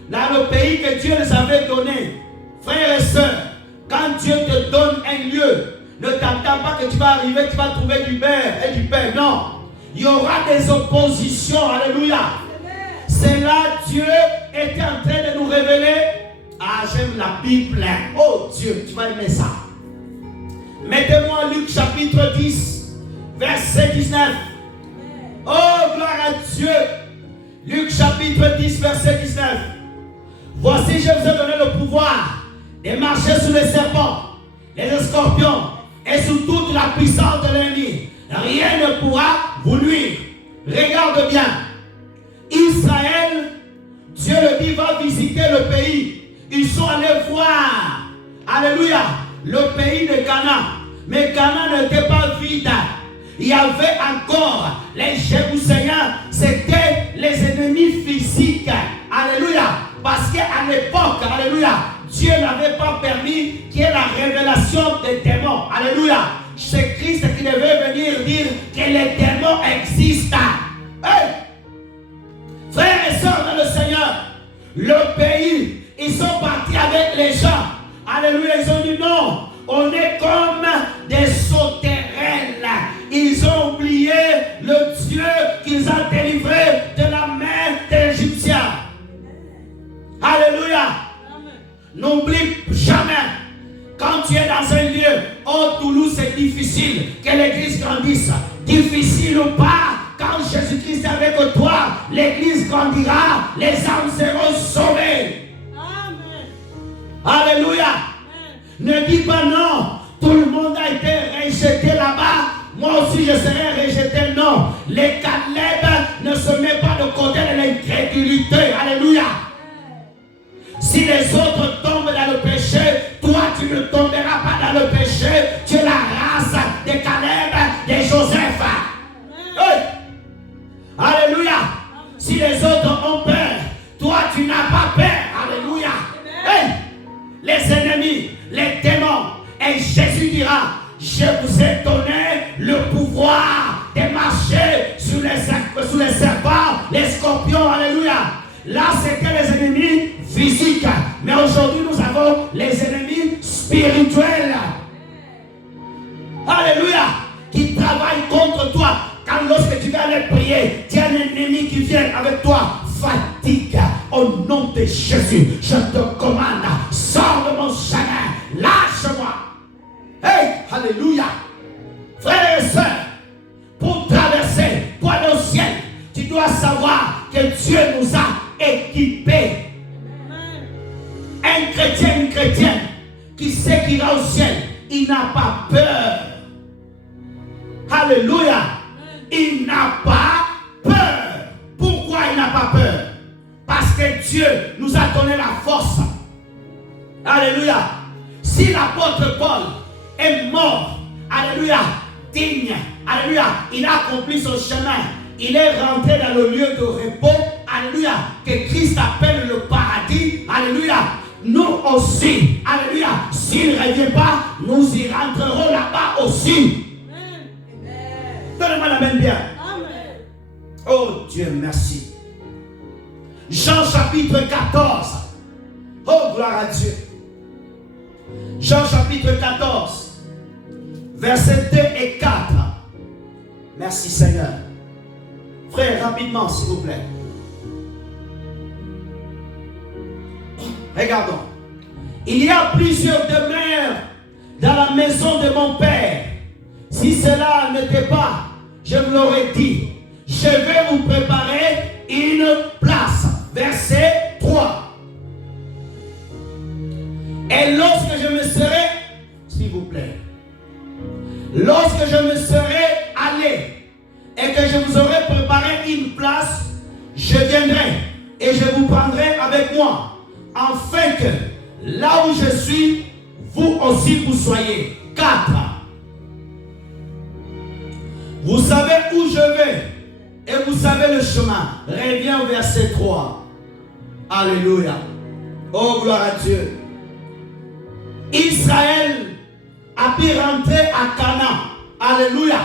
Dans le pays que Dieu les avait donné. Frères et sœurs, quand Dieu te donne un lieu, ne t'attends pas que tu vas arriver, tu vas trouver du beurre et du pain. Non. Il y aura des oppositions. Alléluia. C'est là Dieu était en train de nous révéler. Ah, j'aime la Bible. Oh Dieu, tu vas aimer ça. Mettez-moi Luc chapitre 10, verset 19. Oh, gloire à Dieu. Luc chapitre 10, verset 19. Voici, je vous ai donné le pouvoir de marcher sur les serpents, les scorpions et sous toute la puissance de l'ennemi. Rien ne pourra vous nuire. Regarde bien. Israël, Dieu le dit, va visiter le pays. Ils sont allés voir, alléluia, le pays de Canaan. Mais Canaan n'était pas vide. Il y avait encore les Jébuséens. C'était les ennemis physiques. Alléluia. Parce qu'à l'époque, alléluia, Dieu n'avait pas permis qu'il y ait la révélation des démons. Alléluia. C'est Christ qui devait venir dire que les démons existent. Hey! Frères et sœurs dans le Seigneur, le pays, ils sont partis avec les gens. Alléluia, ils ont dit non, on est comme des sauterelles. Ils ont oublié le Dieu qu'ils ont délivré de la main des Égyptiens. Alléluia. N'oublie jamais, quand tu es dans un lieu, oh Toulouse c'est difficile, que l'église grandisse. Difficile ou pas, quand Jésus-Christ est avec toi, l'église grandira, les âmes seront sauvées. Amen. Alléluia. Amen. Ne dis pas non, tout le monde a été rejeté là-bas, moi aussi je serai rejeté. Non, les Caleb ne se mettent pas de côté de l'incrédulité. Alléluia. Si les autres tombent dans le péché, toi tu ne tomberas pas dans le péché. Tu es la race de Caleb, de Joseph. Hey. Alléluia. Si les autres ont peur, toi tu n'as pas peur. Alléluia. Hey. Les ennemis, les démons. Et Jésus dira, je vous ai donné le pouvoir de marcher sur les serpents, les scorpions. Alléluia. Là c'était les ennemis physiques. Mais aujourd'hui nous avons les ennemis spirituels. Alléluia. Qui travaillent contre Jésus, je te commande, sors de mon chemin, lâche-moi. Hey, alléluia. Frères et sœurs, pour traverser, pour aller au ciel, tu dois savoir que Dieu nous a équipés. Un chrétien, une chrétienne qui sait qu'il va au ciel, il n'a pas peur. Alléluia. Il n'a pas peur. Pourquoi il n'a pas peur? Parce que Dieu nous a donné la force. Alléluia. Si l'apôtre Paul est mort, alléluia, digne, alléluia, il a accompli son chemin, il est rentré dans le lieu de repos, alléluia, que Christ appelle le paradis, alléluia. Nous aussi, alléluia, s'il ne revient pas, nous y rentrerons là-bas aussi. Donnez-moi la main bien. Amen. Oh Dieu, merci. Jean chapitre 14. Oh gloire à Dieu. Jean chapitre 14, versets 2 et 4. Merci Seigneur. Frère, rapidement s'il vous plaît. Regardons. Il y a plusieurs demeures dans la maison de mon Père. Si cela n'était pas, je vous l'aurais dit. Je vais vous préparer une place. Verset 3. Et lorsque je me serai, s'il vous plaît, lorsque je me serai allé et que je vous aurai préparé une place, je viendrai et je vous prendrai avec moi, afin que là où je suis, vous aussi vous soyez. 4. Vous savez où je vais et vous savez le chemin. Reviens au verset 3. Alléluia. Oh gloire à Dieu. Israël a pu rentrer à Canaan. Alléluia.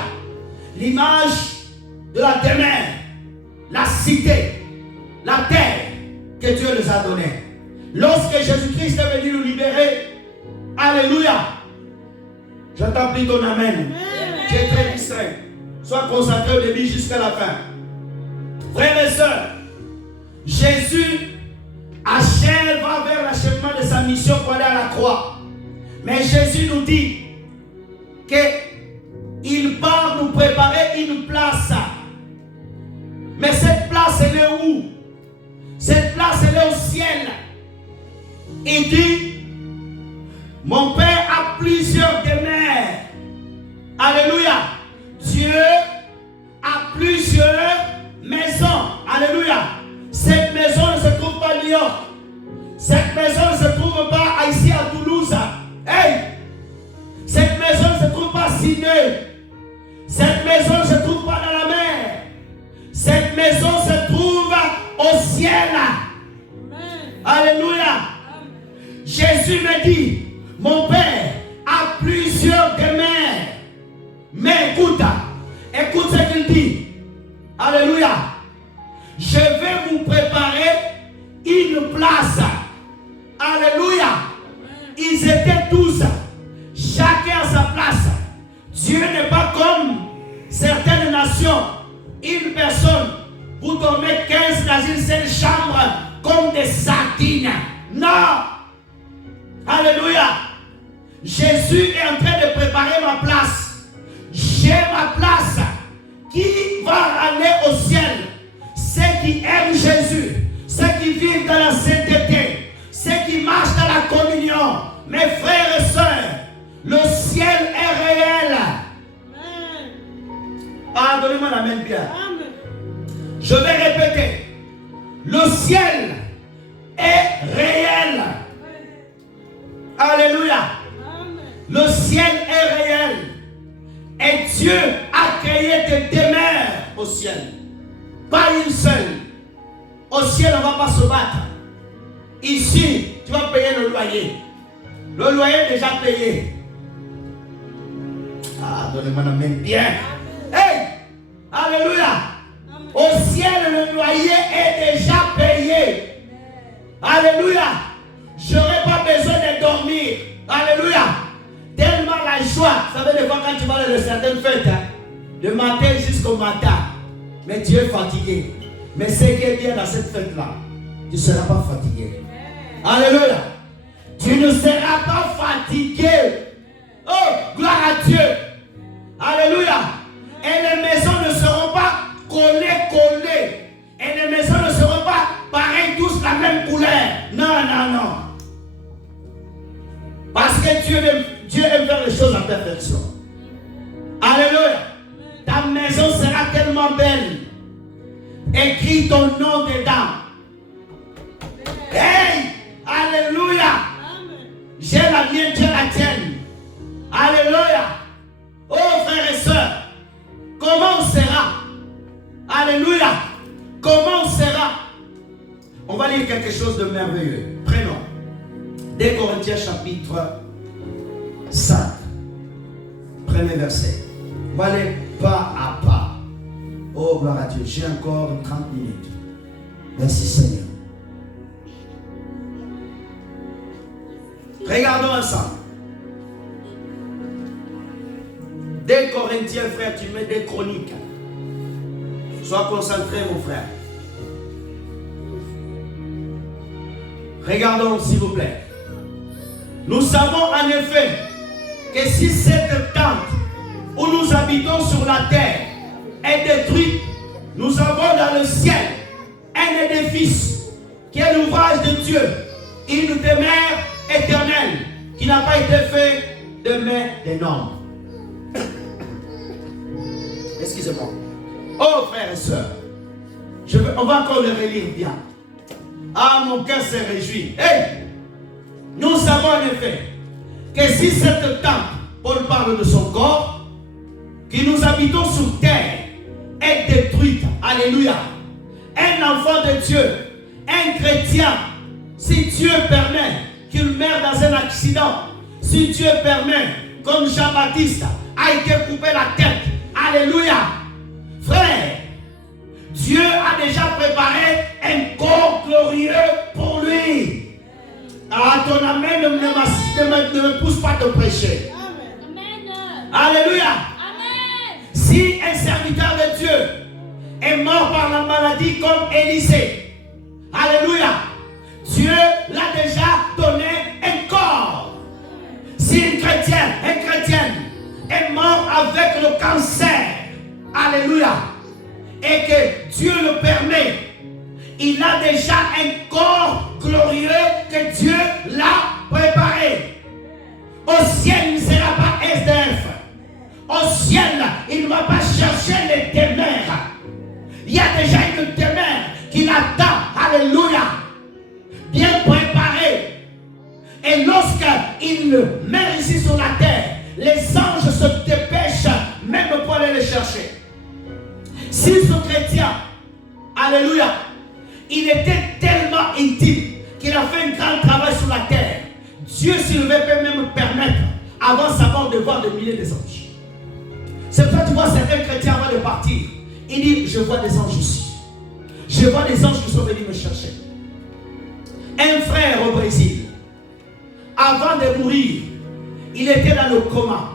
L'image de la demeure, la cité, la terre que Dieu les a donnée. Lorsque Jésus-Christ est venu nous libérer, alléluia. J'attends plus ton amen. Tu es très distrait. Sois concentré au début jusqu'à la fin. Frères et sœurs, Jésus va vers l'achèvement de sa mission pour aller à la croix. Mais Jésus nous dit qu'il part nous préparer une place. Mais cette place, elle est où? Cette place, elle est au ciel. Il dit, mon Père a plusieurs demeures. Alléluia. Dieu a plusieurs maisons. Alléluia. Cette maison ne se trouve pas à New York. Cette maison ne se trouve pas ici à Toulouse. Hey! Cette maison ne se trouve pas à Sydney. Cette maison ne se trouve pas dans la mer. Cette maison se trouve au ciel. Amen. Alléluia. Amen. Jésus me dit, mon Père a plusieurs demeures. Mais écoute ce qu'il dit. Alléluia. Je vais vous préparer une place. Alléluia. Ils étaient tous, chacun à sa place. Dieu n'est pas comme certaines nations. Une personne, vous dormez 15 dans une seule chambre comme des sardines. Non. Alléluia. Jésus est en train de préparer ma place. J'ai ma place qui va aller au ciel. Ceux qui aiment Jésus, ceux qui vivent dans la sainteté, ceux qui marchent dans la communion. Mes frères et sœurs, le ciel est réel. Amen. Ah, donnez-moi la main bien. Amen. Je vais répéter. Le ciel est réel. Amen. Alléluia. Amen. Le ciel est réel. Et Dieu a créé des demeures au ciel. Pas une seule. Au ciel, on ne va pas se battre. Ici, tu vas payer le loyer. Le loyer est déjà payé. Ah, donnez-moi la main bien. Hey! Alléluia. Au ciel, le loyer est déjà payé. Alléluia. Je n'aurai pas besoin de dormir. Alléluia. Tellement la joie. Vous savez, des fois, quand tu vas dans certaines fêtes, le matin jusqu'au matin, mais tu es fatigué. Mais ce qui est bien dans cette fête-là, tu ne seras pas fatigué. Alléluia. Tu ne seras pas fatigué. Oh, gloire à Dieu. Alléluia. Et les maisons ne seront pas collées. Et les maisons ne seront pas pareilles, tous la même couleur. Non. Parce que Dieu aime faire les choses en perfection. Alléluia. Ta maison sera tellement belle. Écris ton nom dedans. Hey! Alléluia. J'ai la mienne, j'ai la tienne. Alléluia. Oh frères et sœurs, comment on sera? Alléluia. Comment on sera? On va lire quelque chose de merveilleux. Prenons 2 Corinthiens chapitre 5. Premier verset. On va aller pas à pas. Oh gloire à Dieu. J'ai encore 30 minutes. Merci Seigneur. Regardons ensemble. 2 Corinthiens, frère, tu mets des chroniques. Sois concentré, mon frère. Regardons, s'il vous plaît. Nous savons en effet que si cette tente où nous habitons sur la terre est détruite, nous avons dans le ciel un édifice qui est l'ouvrage de Dieu, une demeure éternelle qui n'a pas été fait de main des hommes. Excusez-moi. Oh frères et sœurs, on va encore le relire bien. Ah, mon cœur se réjouit. Hey! Nous savons en effet que si cette tente, Paul parle de son corps, que nous habitons sur terre, est détruite, alléluia, un enfant de Dieu, un chrétien, si Dieu permet qu'il meure dans un accident, si Dieu permet, comme Jean-Baptiste a été coupé la tête, alléluia, frère, Dieu a déjà préparé un corps glorieux pour lui. Ah, ton amen ne me pousse pas à te prêcher. Amen. Alléluia. Amen. Si un serviteur de Dieu est mort par la maladie comme Élisée, alléluia, Dieu l'a déjà donné un corps. Si un chrétien est mort avec le cancer, alléluia, et que Dieu le permet, il a déjà un corps glorieux que Dieu l'a préparé. Au ciel, il ne sera pas SDF. Au ciel, il ne va pas chercher les demeures. Il y a déjà une demeure qui l'attend, alléluia, bien préparée. Et lorsqu'il meurt ici sur la terre, les anges se dépêchent même pour aller le chercher. Si ce chrétien, alléluia, il était tellement intime qu'il a fait un grand travail sur la terre, Dieu, s'il veut, peut même permettre, avant sa mort, de voir des milliers d'anges. C'est pour ça que tu vois certains chrétiens avant de partir, il dit, je vois des anges ici. Je vois des anges qui sont venus me chercher. Un frère au Brésil, avant de mourir, il était dans le coma.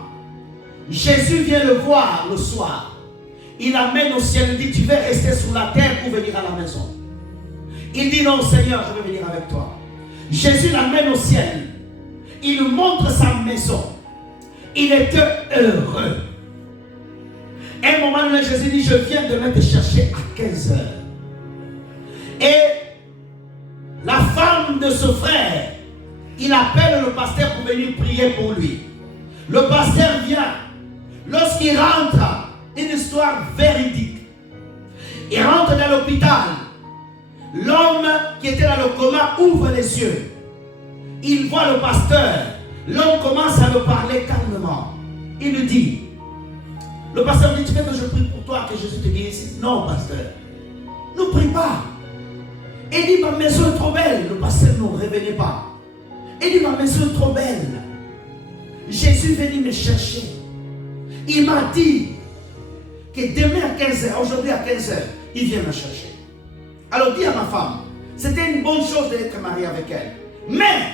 Jésus vient le voir le soir. Il l'amène au ciel, il dit, tu veux rester sur la terre ou venir à la maison? Il dit, non Seigneur, je veux venir avec toi. Jésus l'amène au ciel. Il lui montre sa maison. Il était heureux. À un moment donné, Jésus dit, je viens demain te chercher à 15 heures. Et la femme de ce frère, il appelle le pasteur pour venir prier pour lui. Le pasteur vient. Lorsqu'il rentre, une histoire véridique. Il rentre dans l'hôpital. L'homme qui était dans le coma ouvre les yeux. Il voit le pasteur. L'homme commence à le parler calmement. Il lui dit, le pasteur dit, tu veux que je prie pour toi, que Jésus te guérisse? Non, pasteur. Ne prie pas. Il dit, ma maison est trop belle. Le pasteur ne revenait pas. Il dit, ma maison est trop belle. Jésus est venu me chercher. Il m'a dit que demain à 15h, aujourd'hui à 15h, il vient me chercher. Alors dis à ma femme, c'était une bonne chose d'être marié avec elle. Mais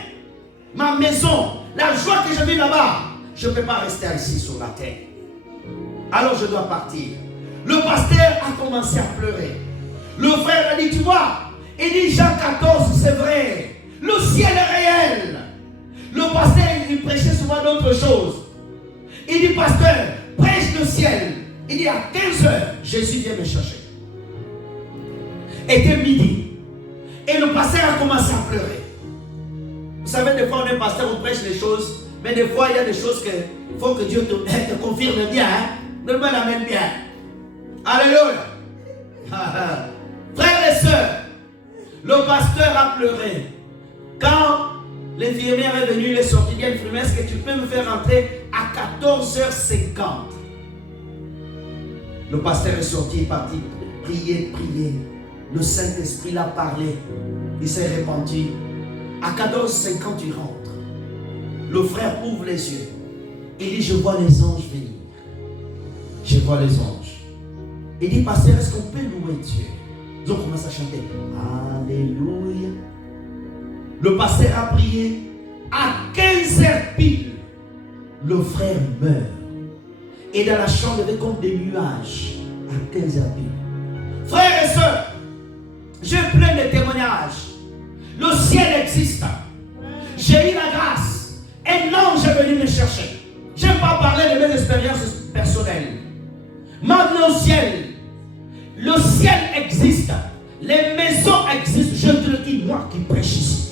ma maison, la joie que je vis là-bas, je ne peux pas rester ici sur la terre. Alors je dois partir. Le pasteur a commencé à pleurer. Le frère a dit, tu vois, il dit Jean 14, c'est vrai. Le ciel est réel. Le pasteur, il prêchait souvent d'autres choses. Il dit, pasteur, prêche le ciel. Il dit, à 15 heures, Jésus vient me chercher. Était midi. Et le pasteur a commencé à pleurer. Vous savez, des fois, on est pasteur, on prêche les choses. Mais des fois, il y a des choses qu'il faut que Dieu te confirme bien. Ne me l'amène bien. Alléluia. Frères et sœurs, le pasteur a pleuré. Quand l'infirmière est venue, il est sorti. Il dit, infirmière, est-ce que tu peux me faire rentrer à 14h50? Le pasteur est sorti, il est parti. Prier. Le Saint-Esprit l'a parlé. Il s'est répandu. À 14h50, tu rentres. Le frère ouvre les yeux. Il dit, je vois les anges venir. Je vois les anges. Il dit, pasteur, est-ce qu'on peut louer Dieu? Ils ont commencé à chanter. Alléluia. Le pasteur a prié. À 15h pile, le frère meurt. Et dans la chambre, il y avait comme des nuages. À 15h pile. Frères et sœurs, j'ai plein de témoignages. Le ciel existe. J'ai eu la grâce. Un ange est venu me chercher. Je n'aime pas parler de mes expériences personnelles. Maintenant, le ciel existe. Les maisons existent. Je te le dis, moi qui prêche ici.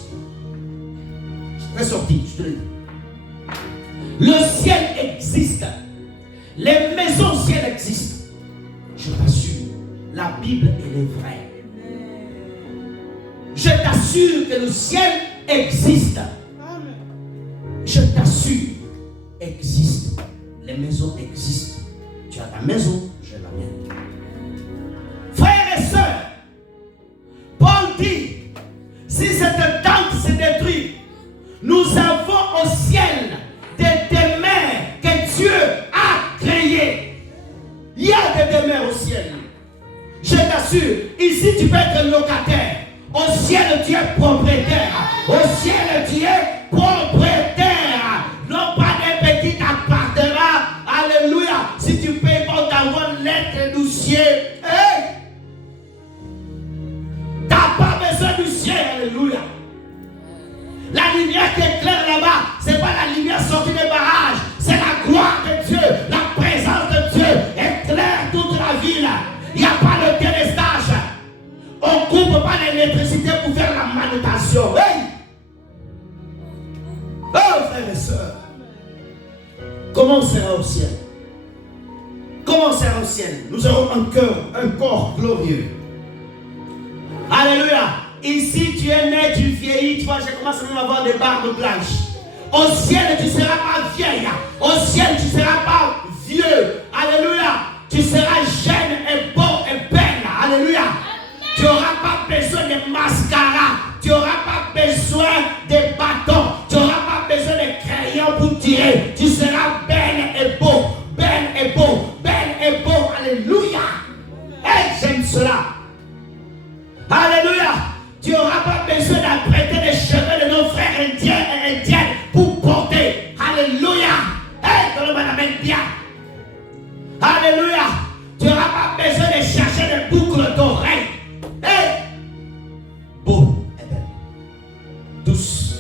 Je suis sorti, je te le dis. Le ciel existe. Les maisons au ciel existent. Je t'assure, la Bible, elle est vraie. Je t'assure que le ciel existe. Je t'assure, existe. Les maisons existent. Tu as ta maison, j'ai la mienne. Frères et sœurs, Paul dit, si cette tente se détruit, nous avons au ciel des demeures que Dieu a créées. Il y a des demeures au ciel. Je t'assure, ici tu peux être locataire. Au ciel, tu es propriétaire. Au ciel, tu es propriétaire. Non pas des petits appartements. Alléluia. Si tu payes pas d'avoir lettre du ciel, tu n'as pas besoin du ciel. Alléluia. La lumière qui éclaire là-bas, ce n'est pas la lumière sortie des barrages. C'est la gloire de Dieu. La présence de Dieu éclaire toute la ville. Il n'y a pas de délestage. On ne coupe pas l'électricité pour faire la manutention. Hey! Oh, frères et sœurs. Comment on sera au ciel? Comment on sera au ciel? Nous aurons un corps glorieux. Alléluia. Ici, tu es né, tu vieillis. Tu vois, j'ai commencé même à avoir des barbes blanches. Au ciel, tu ne seras pas vieille. Au ciel, tu ne seras pas vieux. Alléluia. Tu seras jeune et beau et belle. Alléluia. Tu n'auras pas besoin de mascara. Tu n'auras pas besoin de bâtons. Tu n'auras pas besoin de crayons pour tirer. Tu seras belle et beau. Belle et beau. Belle et beau. Alléluia. Et j'aime cela. Alléluia. Tu n'auras pas besoin d'apprêter les cheveux de nos frères indiens et indiennes pour porter. Alléluia. Et que le monde amène bien. Alléluia. Tu n'auras pas besoin de chercher des boucles d'oreilles. Hey! Beau et belle. Douce.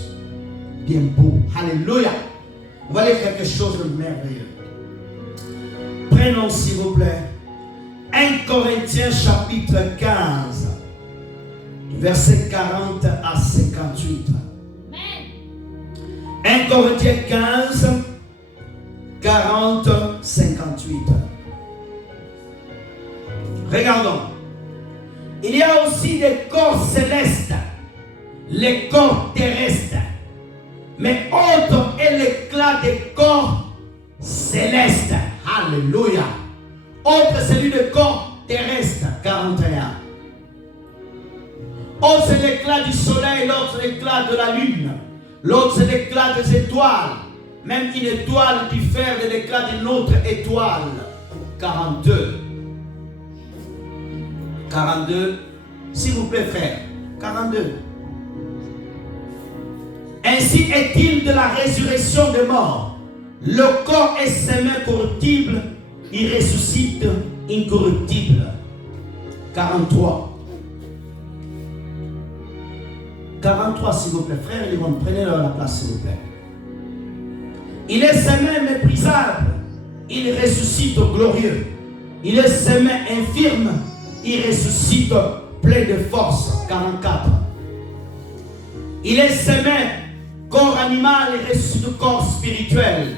Bien beau. Alléluia. On va lire quelque chose de merveilleux. Prenons s'il vous plaît 1 Corinthiens chapitre 15. Verset 40 à 58. 1 Corinthiens 15, 40, 58. Regardons. Il y a aussi des corps célestes, les corps terrestres. Mais autre est l'éclat des corps célestes. Alléluia. Autre c'est celui des corps terrestres. 41. Autre c'est l'éclat du soleil, l'autre c'est l'éclat de la lune. L'autre c'est l'éclat des étoiles. Même une étoile diffère de l'éclat d'une autre étoile. 42. 42. S'il vous plaît, frère. 42. Ainsi est-il de la résurrection des morts. Le corps est semé corruptible, il ressuscite incorruptible. 43. 43, s'il vous plaît. Frère, prenez la place, s'il vous plaît. Il est semé méprisable, il ressuscite glorieux. Il est semé infirme, il ressuscite plein de force. 44. Il est semé corps animal, il ressuscite corps spirituel.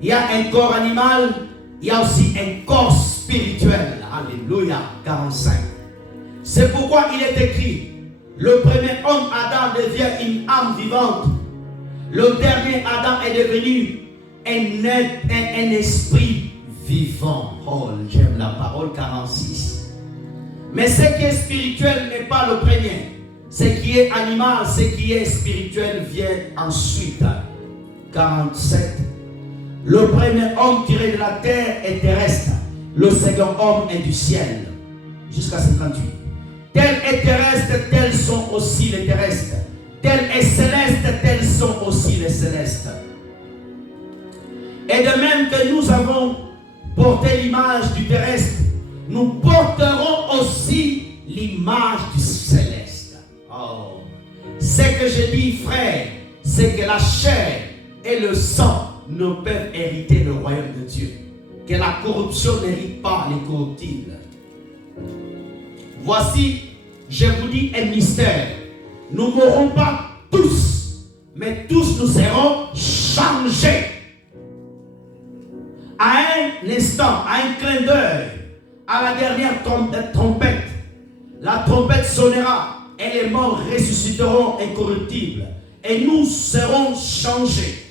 Il y a un corps animal, il y a aussi un corps spirituel. Alléluia. 45. C'est pourquoi il est écrit: le premier homme, Adam, devient une âme vivante. Le dernier Adam est devenu un esprit vivant. Oh, j'aime la parole. 46. Mais ce qui est spirituel n'est pas le premier. Ce qui est animal, ce qui est spirituel vient ensuite. 47. Le premier homme tiré de la terre est terrestre. Le second homme est du ciel. Jusqu'à 58. Tel est terrestre, tels sont aussi les terrestres. Tel est céleste, tels sont aussi les célestes. Et de même que nous avons porté l'image du terrestre, nous porterons aussi l'image du céleste. Oh. Ce que je dis, frère, c'est que la chair et le sang ne peuvent hériter le royaume de Dieu. Que la corruption n'hérite pas les corruptibles. Voici, je vous dis un mystère. Nous ne mourrons pas tous, mais tous nous serons changés. À un instant, à un clin d'œil, à la dernière trompette, la trompette sonnera et les morts ressusciteront incorruptibles et nous serons changés.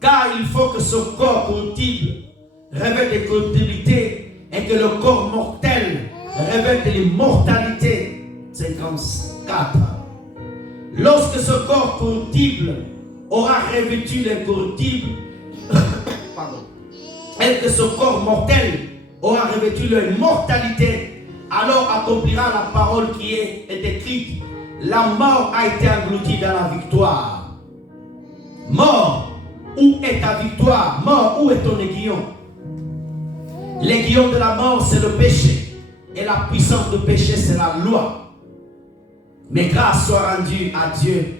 Car il faut que ce corps corruptible revête l'incorruptibilité et que le corps mortel revête l'immortalité. 54. Lorsque ce corps corruptible aura revêtu l'incorruptible, et que ce corps mortel aura revêtu l'immortalité, alors accomplira la parole qui est écrite: la mort a été engloutie dans la victoire. Mort, où est ta victoire? Mort, où est ton aiguillon? L'aiguillon de la mort, c'est le péché. Et la puissance du péché, c'est la loi. Mais grâce soit rendue à Dieu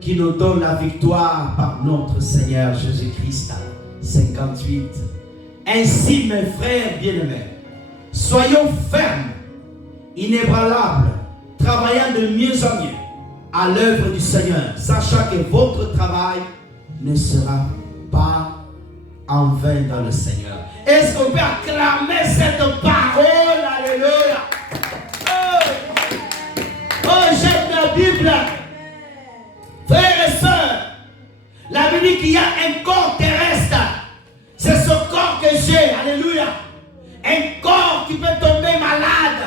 qui nous donne la victoire par notre Seigneur Jésus-Christ. 58. Ainsi, mes frères bien-aimés, soyons fermes, inébranlables, travaillant de mieux en mieux à l'œuvre du Seigneur, sachant que votre travail ne sera pas en vain dans le Seigneur. Est-ce qu'on peut acclamer cette parole? Alléluia. Oh, j'aime la Bible. Frères et sœurs, la Bible dit qu'il y a un corps terrestre. C'est ce corps que j'ai. Alléluia. Un corps qui peut tomber malade.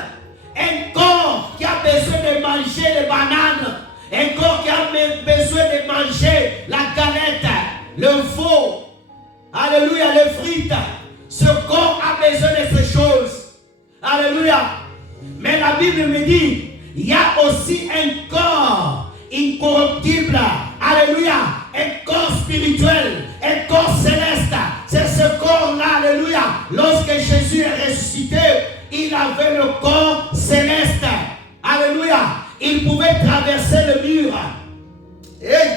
Un corps qui a besoin de manger les bananes. Un corps qui a besoin de manger la galette, le veau. Alléluia, les frites. Ce corps a besoin de ces choses. Alléluia. Mais la Bible me dit, il y a aussi un corps incorruptible. Alléluia. Un corps spirituel. Un corps céleste. C'est ce corps-là. Alléluia. Lorsque Jésus est ressuscité, il avait le corps céleste. Alléluia. Il pouvait traverser le mur. Hey,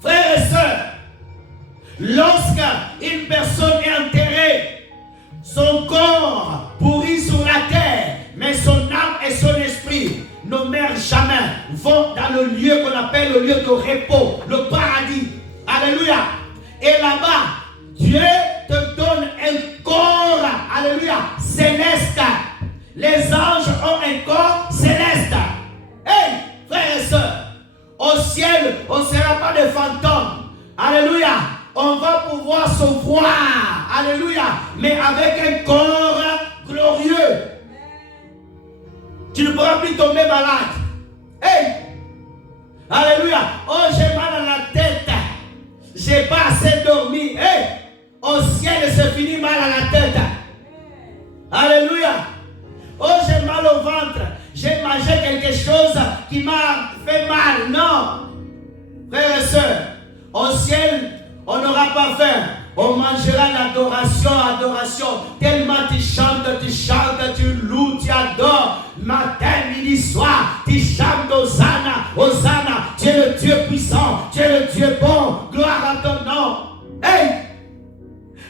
frères et sœurs, lorsqu'une personne est enterrée, son corps pourrit sur la terre, mais son âme et son esprit ne meurent jamais, vont dans le lieu qu'on appelle le lieu de repos, le paradis. Alléluia. Et là-bas, Dieu te donne un corps, alléluia, céleste. Les anges ont un corps céleste. Hey, frères et sœurs, au ciel, on ne sera pas des fantômes. Alléluia. On va pouvoir se voir. Alléluia. Mais avec un corps glorieux. Tu ne pourras plus tomber malade. Hey. Alléluia. Oh, j'ai mal à la tête. J'ai pas assez dormi. Hey. Au ciel, c'est fini mal à la tête. Alléluia. Oh, j'ai mal au ventre. J'ai mangé quelque chose qui m'a fait mal. Non. Frères et sœurs, au ciel, on n'aura pas faim. On mangera l'adoration, adoration. Tellement tu chantes, tu loues, tu adores. Matin, midi, soir, tu chantes au Hosanna, tu es le Dieu puissant, tu es le Dieu bon, gloire à ton nom. Hey!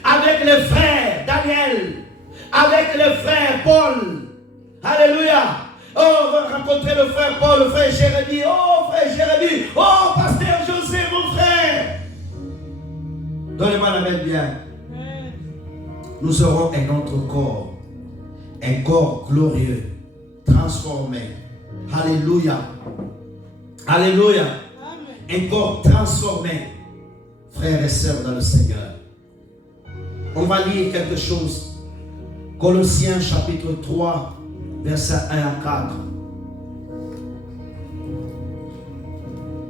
Avec les frères Daniel, avec les frères Paul, alléluia. Oh, on va rencontrer le frère Paul, le frère Jérémie. Oh, frère Jérémie. Oh, pasteur José, mon frère. Donnez-moi la main bien. Nous aurons un autre corps. Un corps glorieux, transformé. Alléluia. Alléluia. Un corps transformé. Frères et sœurs dans le Seigneur. On va lire quelque chose. Colossiens chapitre 3. Versets 1 à 4.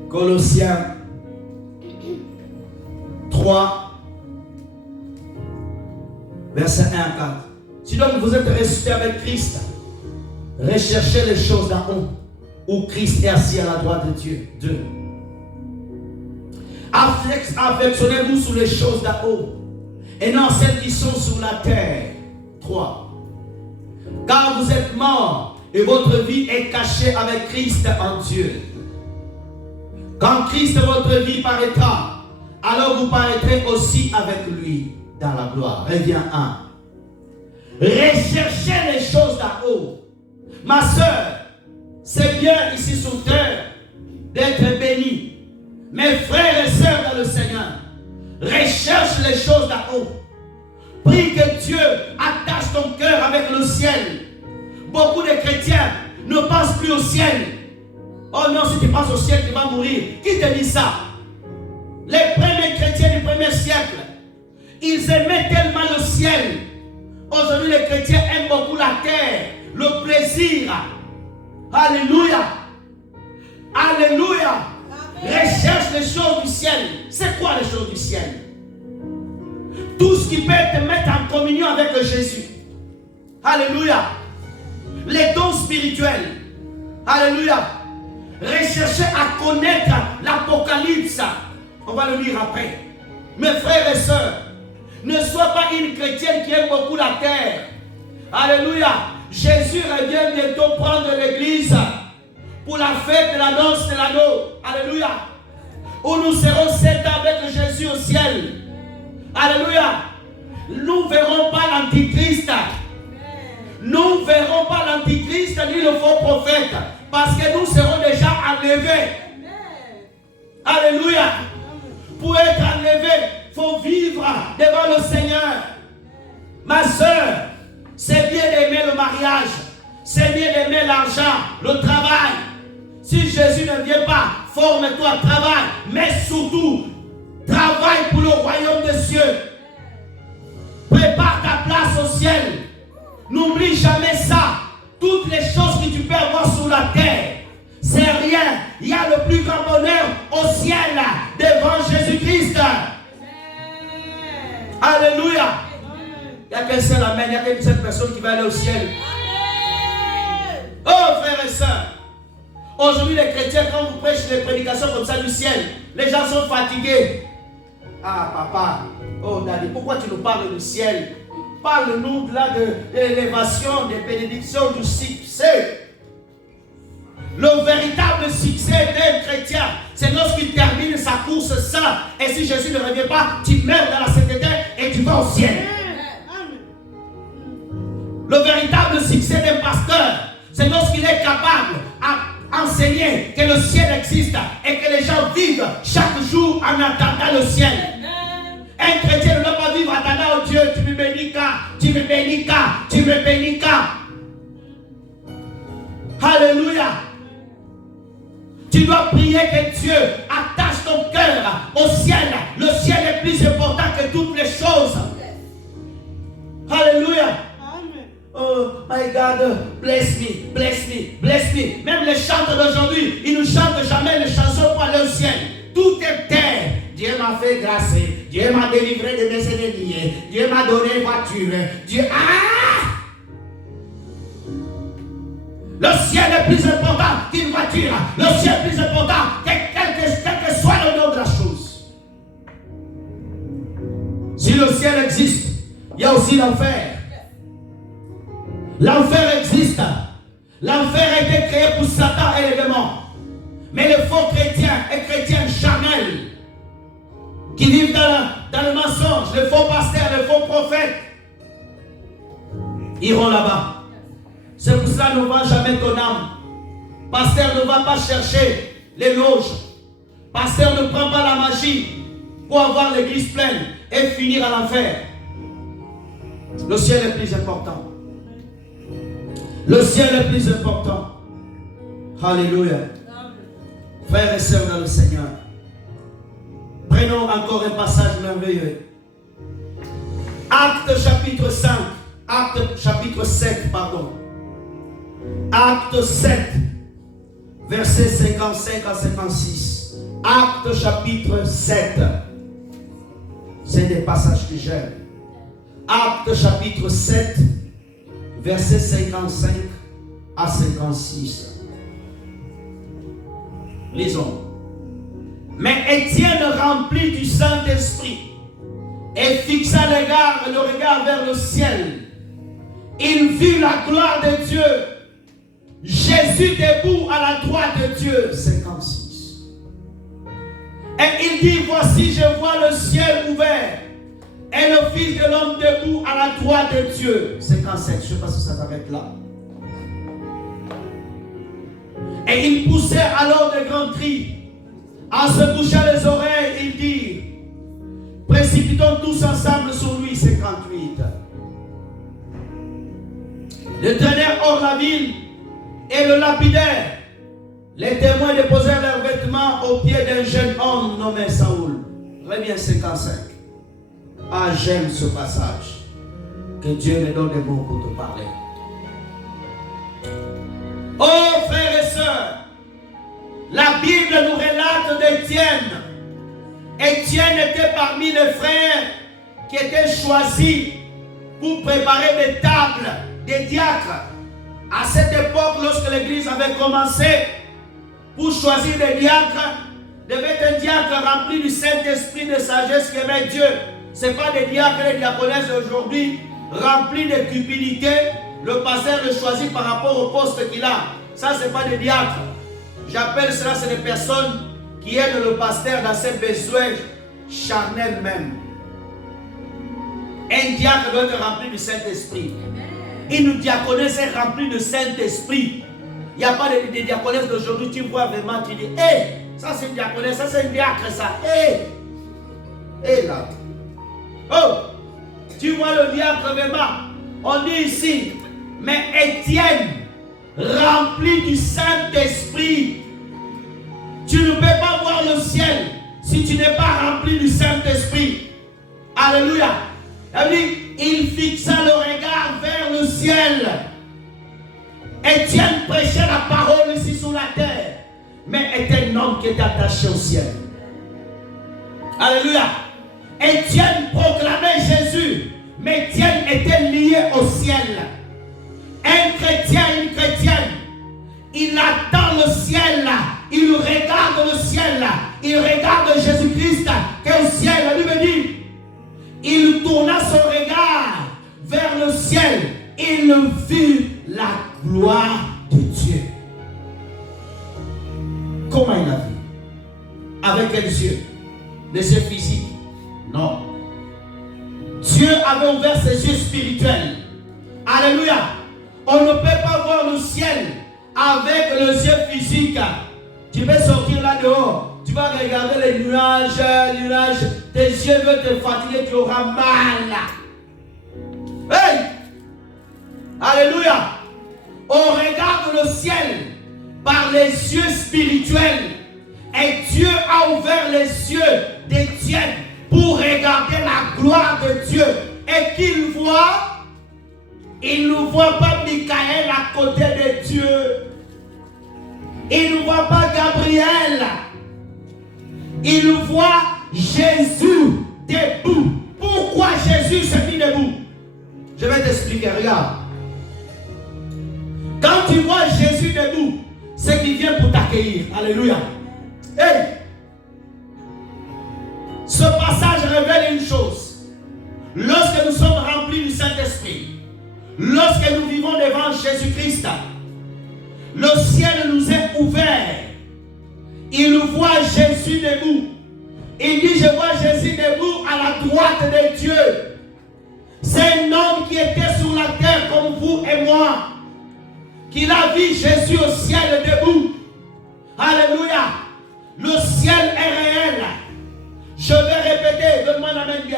Colossiens 3, versets 1 à 4. Si donc vous êtes ressuscité avec Christ, recherchez les choses d'en haut, où Christ est assis à la droite de Dieu. 2. Affectionnez-vous sur les choses d'en haut, et non celles qui sont sur la terre. 3. Car vous êtes morts et votre vie est cachée avec Christ en Dieu. Quand Christ votre vie paraîtra, alors vous paraîtrez aussi avec lui dans la gloire. Reviens 1. Recherchez les choses d'en haut. Ma soeur, c'est bien ici sur terre d'être béni. Mes frères et sœurs dans le Seigneur, recherche les choses d'en haut. Prie que Dieu attache ton cœur avec le ciel. Beaucoup de chrétiens ne pensent plus au ciel. Oh non, si tu penses au ciel, tu vas mourir. Qui te dit ça? Les premiers chrétiens du premier siècle, ils aimaient tellement le ciel. Aujourd'hui, les chrétiens aiment beaucoup la terre, le plaisir. Alléluia. Alléluia. Recherche les choses du ciel. C'est quoi les choses du ciel? Tout ce qui peut te mettre en communion avec Jésus. Alléluia. Les dons spirituels. Alléluia. Recherchez à connaître l'Apocalypse. On va le lire après. Mes frères et sœurs, ne sois pas une chrétienne qui aime beaucoup la terre. Alléluia. Jésus revient bientôt prendre l'église pour la fête de la noce de l'anneau. Alléluia. Où nous serons 7 ans avec Jésus au ciel. Alléluia. Nous ne verrons pas l'antichrist. Nous ne verrons pas l'antichrist ni le faux prophète. Parce que nous serons déjà enlevés. Alléluia. Pour être enlevé, il faut vivre devant le Seigneur. Ma soeur, c'est bien d'aimer le mariage. C'est bien d'aimer l'argent, le travail. Si Jésus ne vient pas, forme-toi, travaille. Mais surtout, travaille pour le royaume des cieux. Prépare ta place au ciel. N'oublie jamais ça. Toutes les choses que tu peux avoir sur la terre, c'est rien. Il y a le plus grand bonheur au ciel devant Jésus-Christ. Alléluia. Il n'y a qu'un seul amen. Il n'y a qu'une seule personne qui va aller au ciel. Oh frères et sœurs, aujourd'hui les chrétiens, quand vous prêchez des prédications comme ça du ciel, les gens sont fatigués. Ah papa, oh Daddy, pourquoi tu nous parles du ciel? Parle-nous là de l'élévation, des bénédictions, du succès. Le véritable succès d'un chrétien, c'est lorsqu'il termine sa course sain. Et si Jésus ne revient pas, tu meurs dans la sainteté et tu vas au ciel. Le véritable succès d'un pasteur, c'est lorsqu'il est capable d'enseigner que le ciel existe et que les gens vivent chaque jour en attendant le ciel. Un chrétien ne doit pas vivre en attendant, oh Dieu, tu me bénis car, tu me bénis car, tu me bénis car. Alléluia. Tu dois prier que Dieu attache ton cœur au ciel. Le ciel est plus important que toutes les choses. Alléluia. Oh my God, bless me, bless me, bless me. Même les chanteurs d'aujourd'hui, ils ne chantent jamais les chansons pour aller au ciel. Tout est terre. Dieu m'a fait grâce. Dieu m'a délivré de mes ennemis. Dieu m'a donné une voiture. Dieu. Ah! Le ciel est plus important qu'une voiture. Le ciel est plus important que quel que soit le nom de la chose. Si le ciel existe, il y a aussi l'enfer. L'enfer existe. L'enfer a été créé pour Satan et les démons. Mais les faux chrétiens et chrétiens charnels qui vivent dans le mensonge, les faux pasteurs, les faux prophètes, iront là-bas. C'est pour cela ne vend jamais ton âme. Pasteur ne va pas chercher les loges. Pasteur ne prend pas la magie pour avoir l'église pleine et finir à l'enfer. Le ciel est plus important. Le ciel est plus important. Alléluia. Frères et sœurs dans le Seigneur, prenons encore un passage merveilleux. Acte chapitre 5. Acte chapitre 7, pardon. Acte 7, versets 55 à 56. Acte chapitre 7. C'est des passages que j'aime. Acte chapitre 7, versets 55 à 56. Lisons. Mais Étienne, rempli du Saint-Esprit, et fixa le regard vers le ciel, il vit la gloire de Dieu, Jésus debout à la droite de Dieu. 56. Et il dit, voici, je vois le ciel ouvert et le Fils de l'homme debout à la droite de Dieu. 57, je ne sais pas si ça s'arrête là. Et il poussait alors de grands cris. En se bouchant les oreilles, il dit, précipitons tous ensemble sur lui. 58. Le traînèrent hors la ville et le lapidèrent. Les témoins déposèrent leurs vêtements aux pieds d'un jeune homme nommé Saoul. Reviens 55. Ah, j'aime ce passage. Que Dieu me donne des mots pour te parler. Oh frères et sœurs, la Bible nous relate d'Étienne. Étienne était parmi les frères qui étaient choisis pour préparer des tables, des diacres. À cette époque, lorsque l'église avait commencé, pour choisir des diacres, devait être un diacre rempli du Saint-Esprit, de sagesse qui aimait Dieu. Ce n'est pas des diacres et des diaconesses d'aujourd'hui remplis de cupidité. Le pasteur le choisit par rapport au poste qu'il a. Ça, ce n'est pas des diacres. J'appelle cela, c'est des personnes qui aident le pasteur dans ses besoins charnels même. Un diacre doit être rempli du Saint-Esprit. Une diaconesse est remplie de Saint-Esprit. Il n'y a pas de diaconesse d'aujourd'hui. Tu vois vraiment, tu dis, hé, ça c'est une diaconesse, ça c'est une diacre, ça. Hé, là. Oh, tu vois le diacre vraiment. On dit ici, mais Étienne, rempli du Saint-Esprit. Tu ne peux pas voir le ciel si tu n'es pas rempli du Saint-Esprit. Alléluia. Il fixa le regard vers le ciel. Étienne prêchait la parole ici sur la terre, mais était un homme qui était attaché au ciel. Alléluia. Étienne proclamait Jésus, mais Étienne était lié au ciel. Un chrétien, une chrétienne, il attend le ciel, il regarde le ciel, il regarde Jésus-Christ qui est au ciel. La Bible dit, il tourna son regard vers le ciel, il vit la gloire de Dieu. Comment il a vu? Avec quels yeux? Les yeux physiques? Non. Dieu avait ouvert ses yeux spirituels. Alléluia. On ne peut pas voir le ciel avec les yeux physiques. Tu peux sortir là dehors, tu vas regarder les nuages, tes yeux veulent te fatiguer, tu auras mal. Hey! Alléluia! On regarde le ciel par les yeux spirituels. Et Dieu a ouvert les yeux d'Étienne pour regarder la gloire de Dieu. Et qu'il voit, il ne voit pas Michael à côté de Dieu. Il ne voit pas Gabriel. Il voit Jésus debout. Pourquoi Jésus s'est mis debout? Je vais t'expliquer, regarde. Quand tu vois Jésus debout, c'est qu'il vient pour t'accueillir. Alléluia. Hey! Ce passage révèle une chose. Lorsque nous sommes remplis du Saint-Esprit, lorsque nous vivons devant Jésus-Christ, le ciel nous est ouvert il voit Jésus debout. Il dit, je vois Jésus debout à la droite de Dieu. C'est un homme qui était sur la terre comme vous et moi. Qu'il a vu Jésus au ciel debout. Alléluia. Le ciel est réel. Je vais répéter, donne-moi la main bien.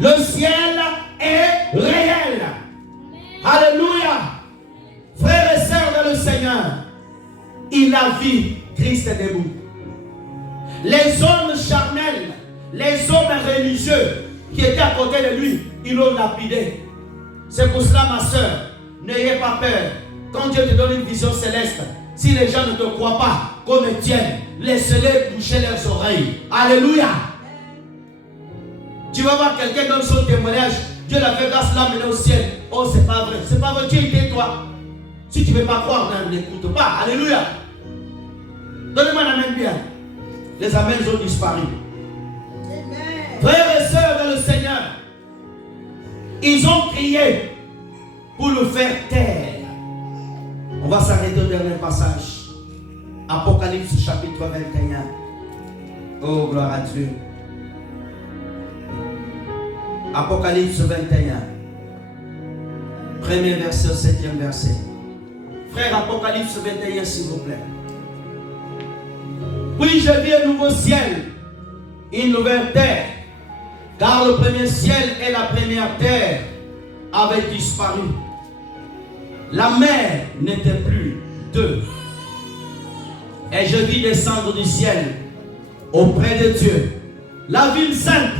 Le ciel est réel. Alléluia. Frères et sœurs dans le Seigneur, il a vu Christ debout. Les hommes charnels, les hommes religieux qui étaient à côté de lui, ils l'ont lapidé. C'est pour cela, ma soeur, n'ayez pas peur. Quand Dieu te donne une vision céleste, si les gens ne te croient pas comme Étienne, laisse-les boucher leurs oreilles. Alléluia. Tu vas voir quelqu'un donne son témoignage. Dieu l'a fait grâce là, maintenant au ciel. Oh, c'est pas vrai. C'est pas vrai. Dieu était toi. Si tu ne veux pas croire, n'écoute pas. Alléluia. Donnez-moi la main bien. Les amens ont disparu. Amen. Frères et sœurs dans le Seigneur, ils ont crié pour le faire taire. On va s'arrêter au dernier passage. Apocalypse chapitre 21. Oh, gloire à Dieu. Apocalypse 21. Premier verset, 7e verset. Frère, Apocalypse 21, s'il vous plaît. Puis je vis un nouveau ciel, une nouvelle terre, car le premier ciel et la première terre avaient disparu. La mer n'était plus d'eux. Et je vis descendre du ciel, auprès de Dieu, la ville sainte,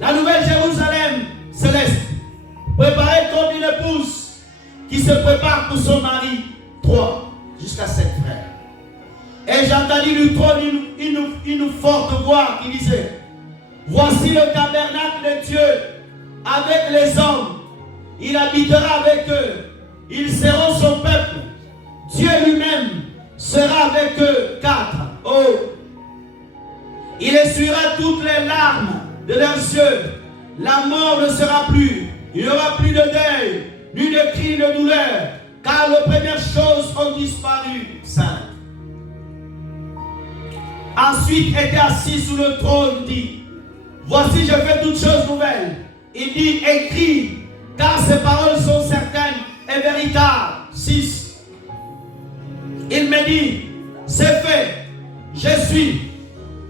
la nouvelle Jérusalem céleste, préparée comme une épouse qui se prépare pour son mari. 3 jusqu'à 7 frères. Et j'entendis du trône une forte voix qui disait, voici le tabernacle de Dieu avec les hommes. Il habitera avec eux. Ils seront son peuple. Dieu lui-même sera avec eux. 4. Oh. Il essuiera toutes les larmes de leurs yeux. La mort ne sera plus. Il n'y aura plus de deuil, ni de cris de douleur, car les premières choses ont disparu. 5. Ensuite était assis sous le trône, dit, voici je fais toutes choses nouvelles. Il dit, écris, car ces paroles sont certaines et véritables. 6. Il me dit, c'est fait, je suis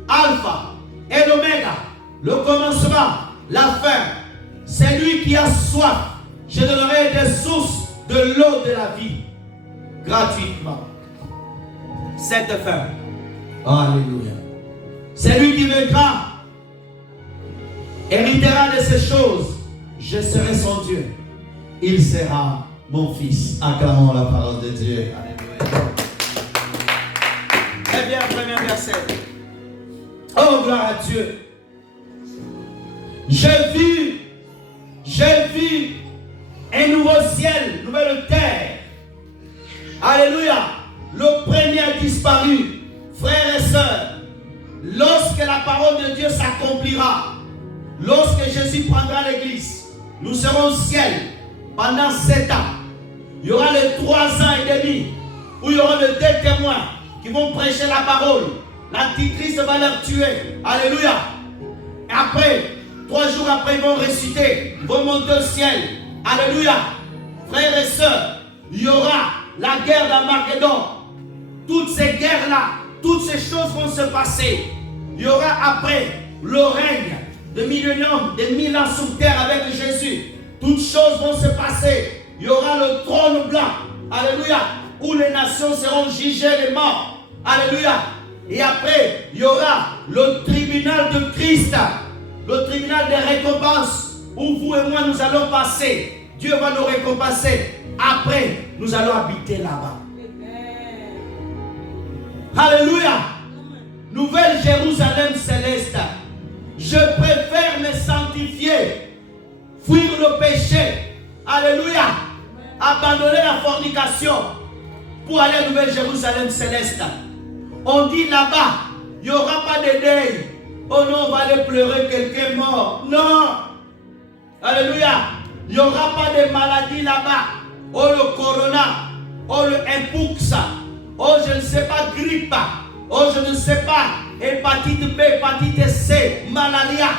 Alpha et l'Oméga, le commencement, la fin. C'est lui qui a soif. Je donnerai des sources de l'eau de la vie gratuitement. Cette fin. Alléluia. C'est lui qui vaincra, héritera de ces choses. Je serai son Dieu. Il sera mon fils. Acclamons la parole de Dieu. Alléluia. Très bien, premier verset. Oh, gloire à Dieu. J'ai vu un nouveau ciel, une nouvelle terre. Alléluia. Le premier a disparu. Frères et sœurs, lorsque la parole de Dieu s'accomplira, lorsque Jésus prendra l'église, nous serons au ciel pendant 7 ans. Il y aura les 3 ans et demi où il y aura les 2 témoins qui vont prêcher la parole. L'antichrist va leur tuer. Alléluia. Et après, 3 jours après, ils vont ressusciter. Ils vont monter au ciel. Alléluia. Frères et sœurs, il y aura la guerre d'Armageddon. Toutes ces guerres-là, toutes ces choses vont se passer. Il y aura après le règne de millénium, de 1000 ans sur terre avec Jésus. Toutes choses vont se passer. Il y aura le trône blanc. Alléluia. Où les nations seront jugées les morts. Alléluia. Et après, il y aura le tribunal de Christ. Le tribunal des récompenses. Où vous et moi nous allons passer. Dieu va nous récompenser. Après, nous allons habiter là-bas. Alléluia. Nouvelle Jérusalem céleste. Je préfère me sanctifier, fuir le péché. Alléluia. Abandonner la fornication pour aller à Nouvelle Jérusalem céleste. On dit là-bas, il n'y aura pas de deuil. Oh non, on va aller pleurer quelqu'un mort. Non. Alléluia. Il n'y aura pas de maladie là-bas. Oh le corona. Oh le mpox. oh je ne sais pas, grippe, oh je ne sais pas, hépatite B, hépatite C, malaria.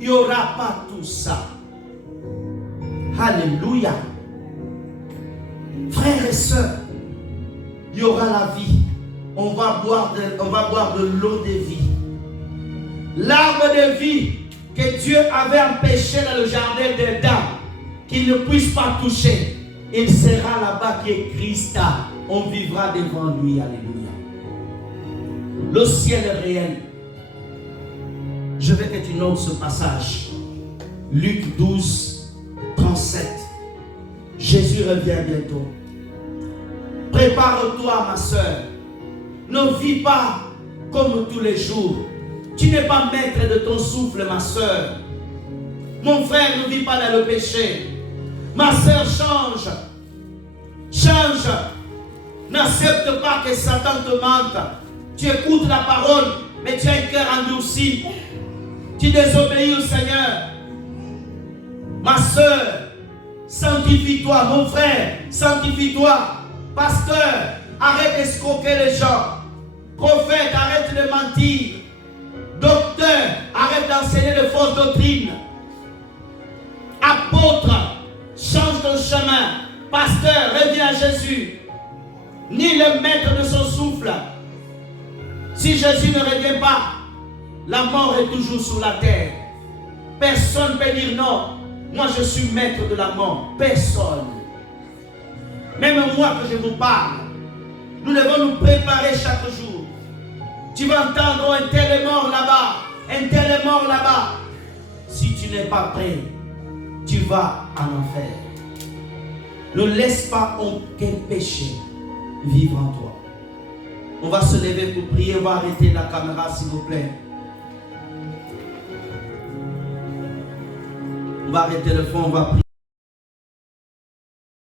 Il n'y aura pas tout ça. Alléluia. Frères et sœurs, il y aura la vie. On va boire de l'eau de vie. L'arbre de vie que Dieu avait empêché dans le jardin d'Éden, qu'il ne puisse pas toucher, il sera là-bas qui est Christ. On vivra devant lui. Alléluia. Le ciel est réel. Je veux que tu notes ce passage. Luc 12, 37. Jésus revient bientôt. Prépare-toi, ma soeur. Ne vis pas comme tous les jours. Tu n'es pas maître de ton souffle, ma soeur. Mon frère, ne vis pas dans le péché. Ma soeur, change. Change. N'accepte pas que Satan te mente. Tu écoutes la parole, mais tu as un cœur endurci. Tu désobéis au Seigneur. Ma soeur, sanctifie-toi. Mon frère, sanctifie-toi. Pasteur, arrête d'escroquer les gens. Prophète, arrête de mentir. Docteur, arrête d'enseigner de fausses doctrines. Apôtre, change ton chemin. Pasteur, reviens à Jésus. Ni le maître de son souffle. Si Jésus ne revient pas, la mort est toujours sur la terre. Personne ne peut dire non. Moi, je suis maître de la mort. Personne. Même moi que je vous parle. Nous devons nous préparer chaque jour. Tu vas entendre, oh, un tel est mort là-bas. Un tel est mort là-bas. Si tu n'es pas prêt, tu vas en enfer. Ne laisse pas aucun péché vivre en toi. On va se lever pour prier. On va arrêter la caméra, s'il vous plaît. On va arrêter le fond, on va prier.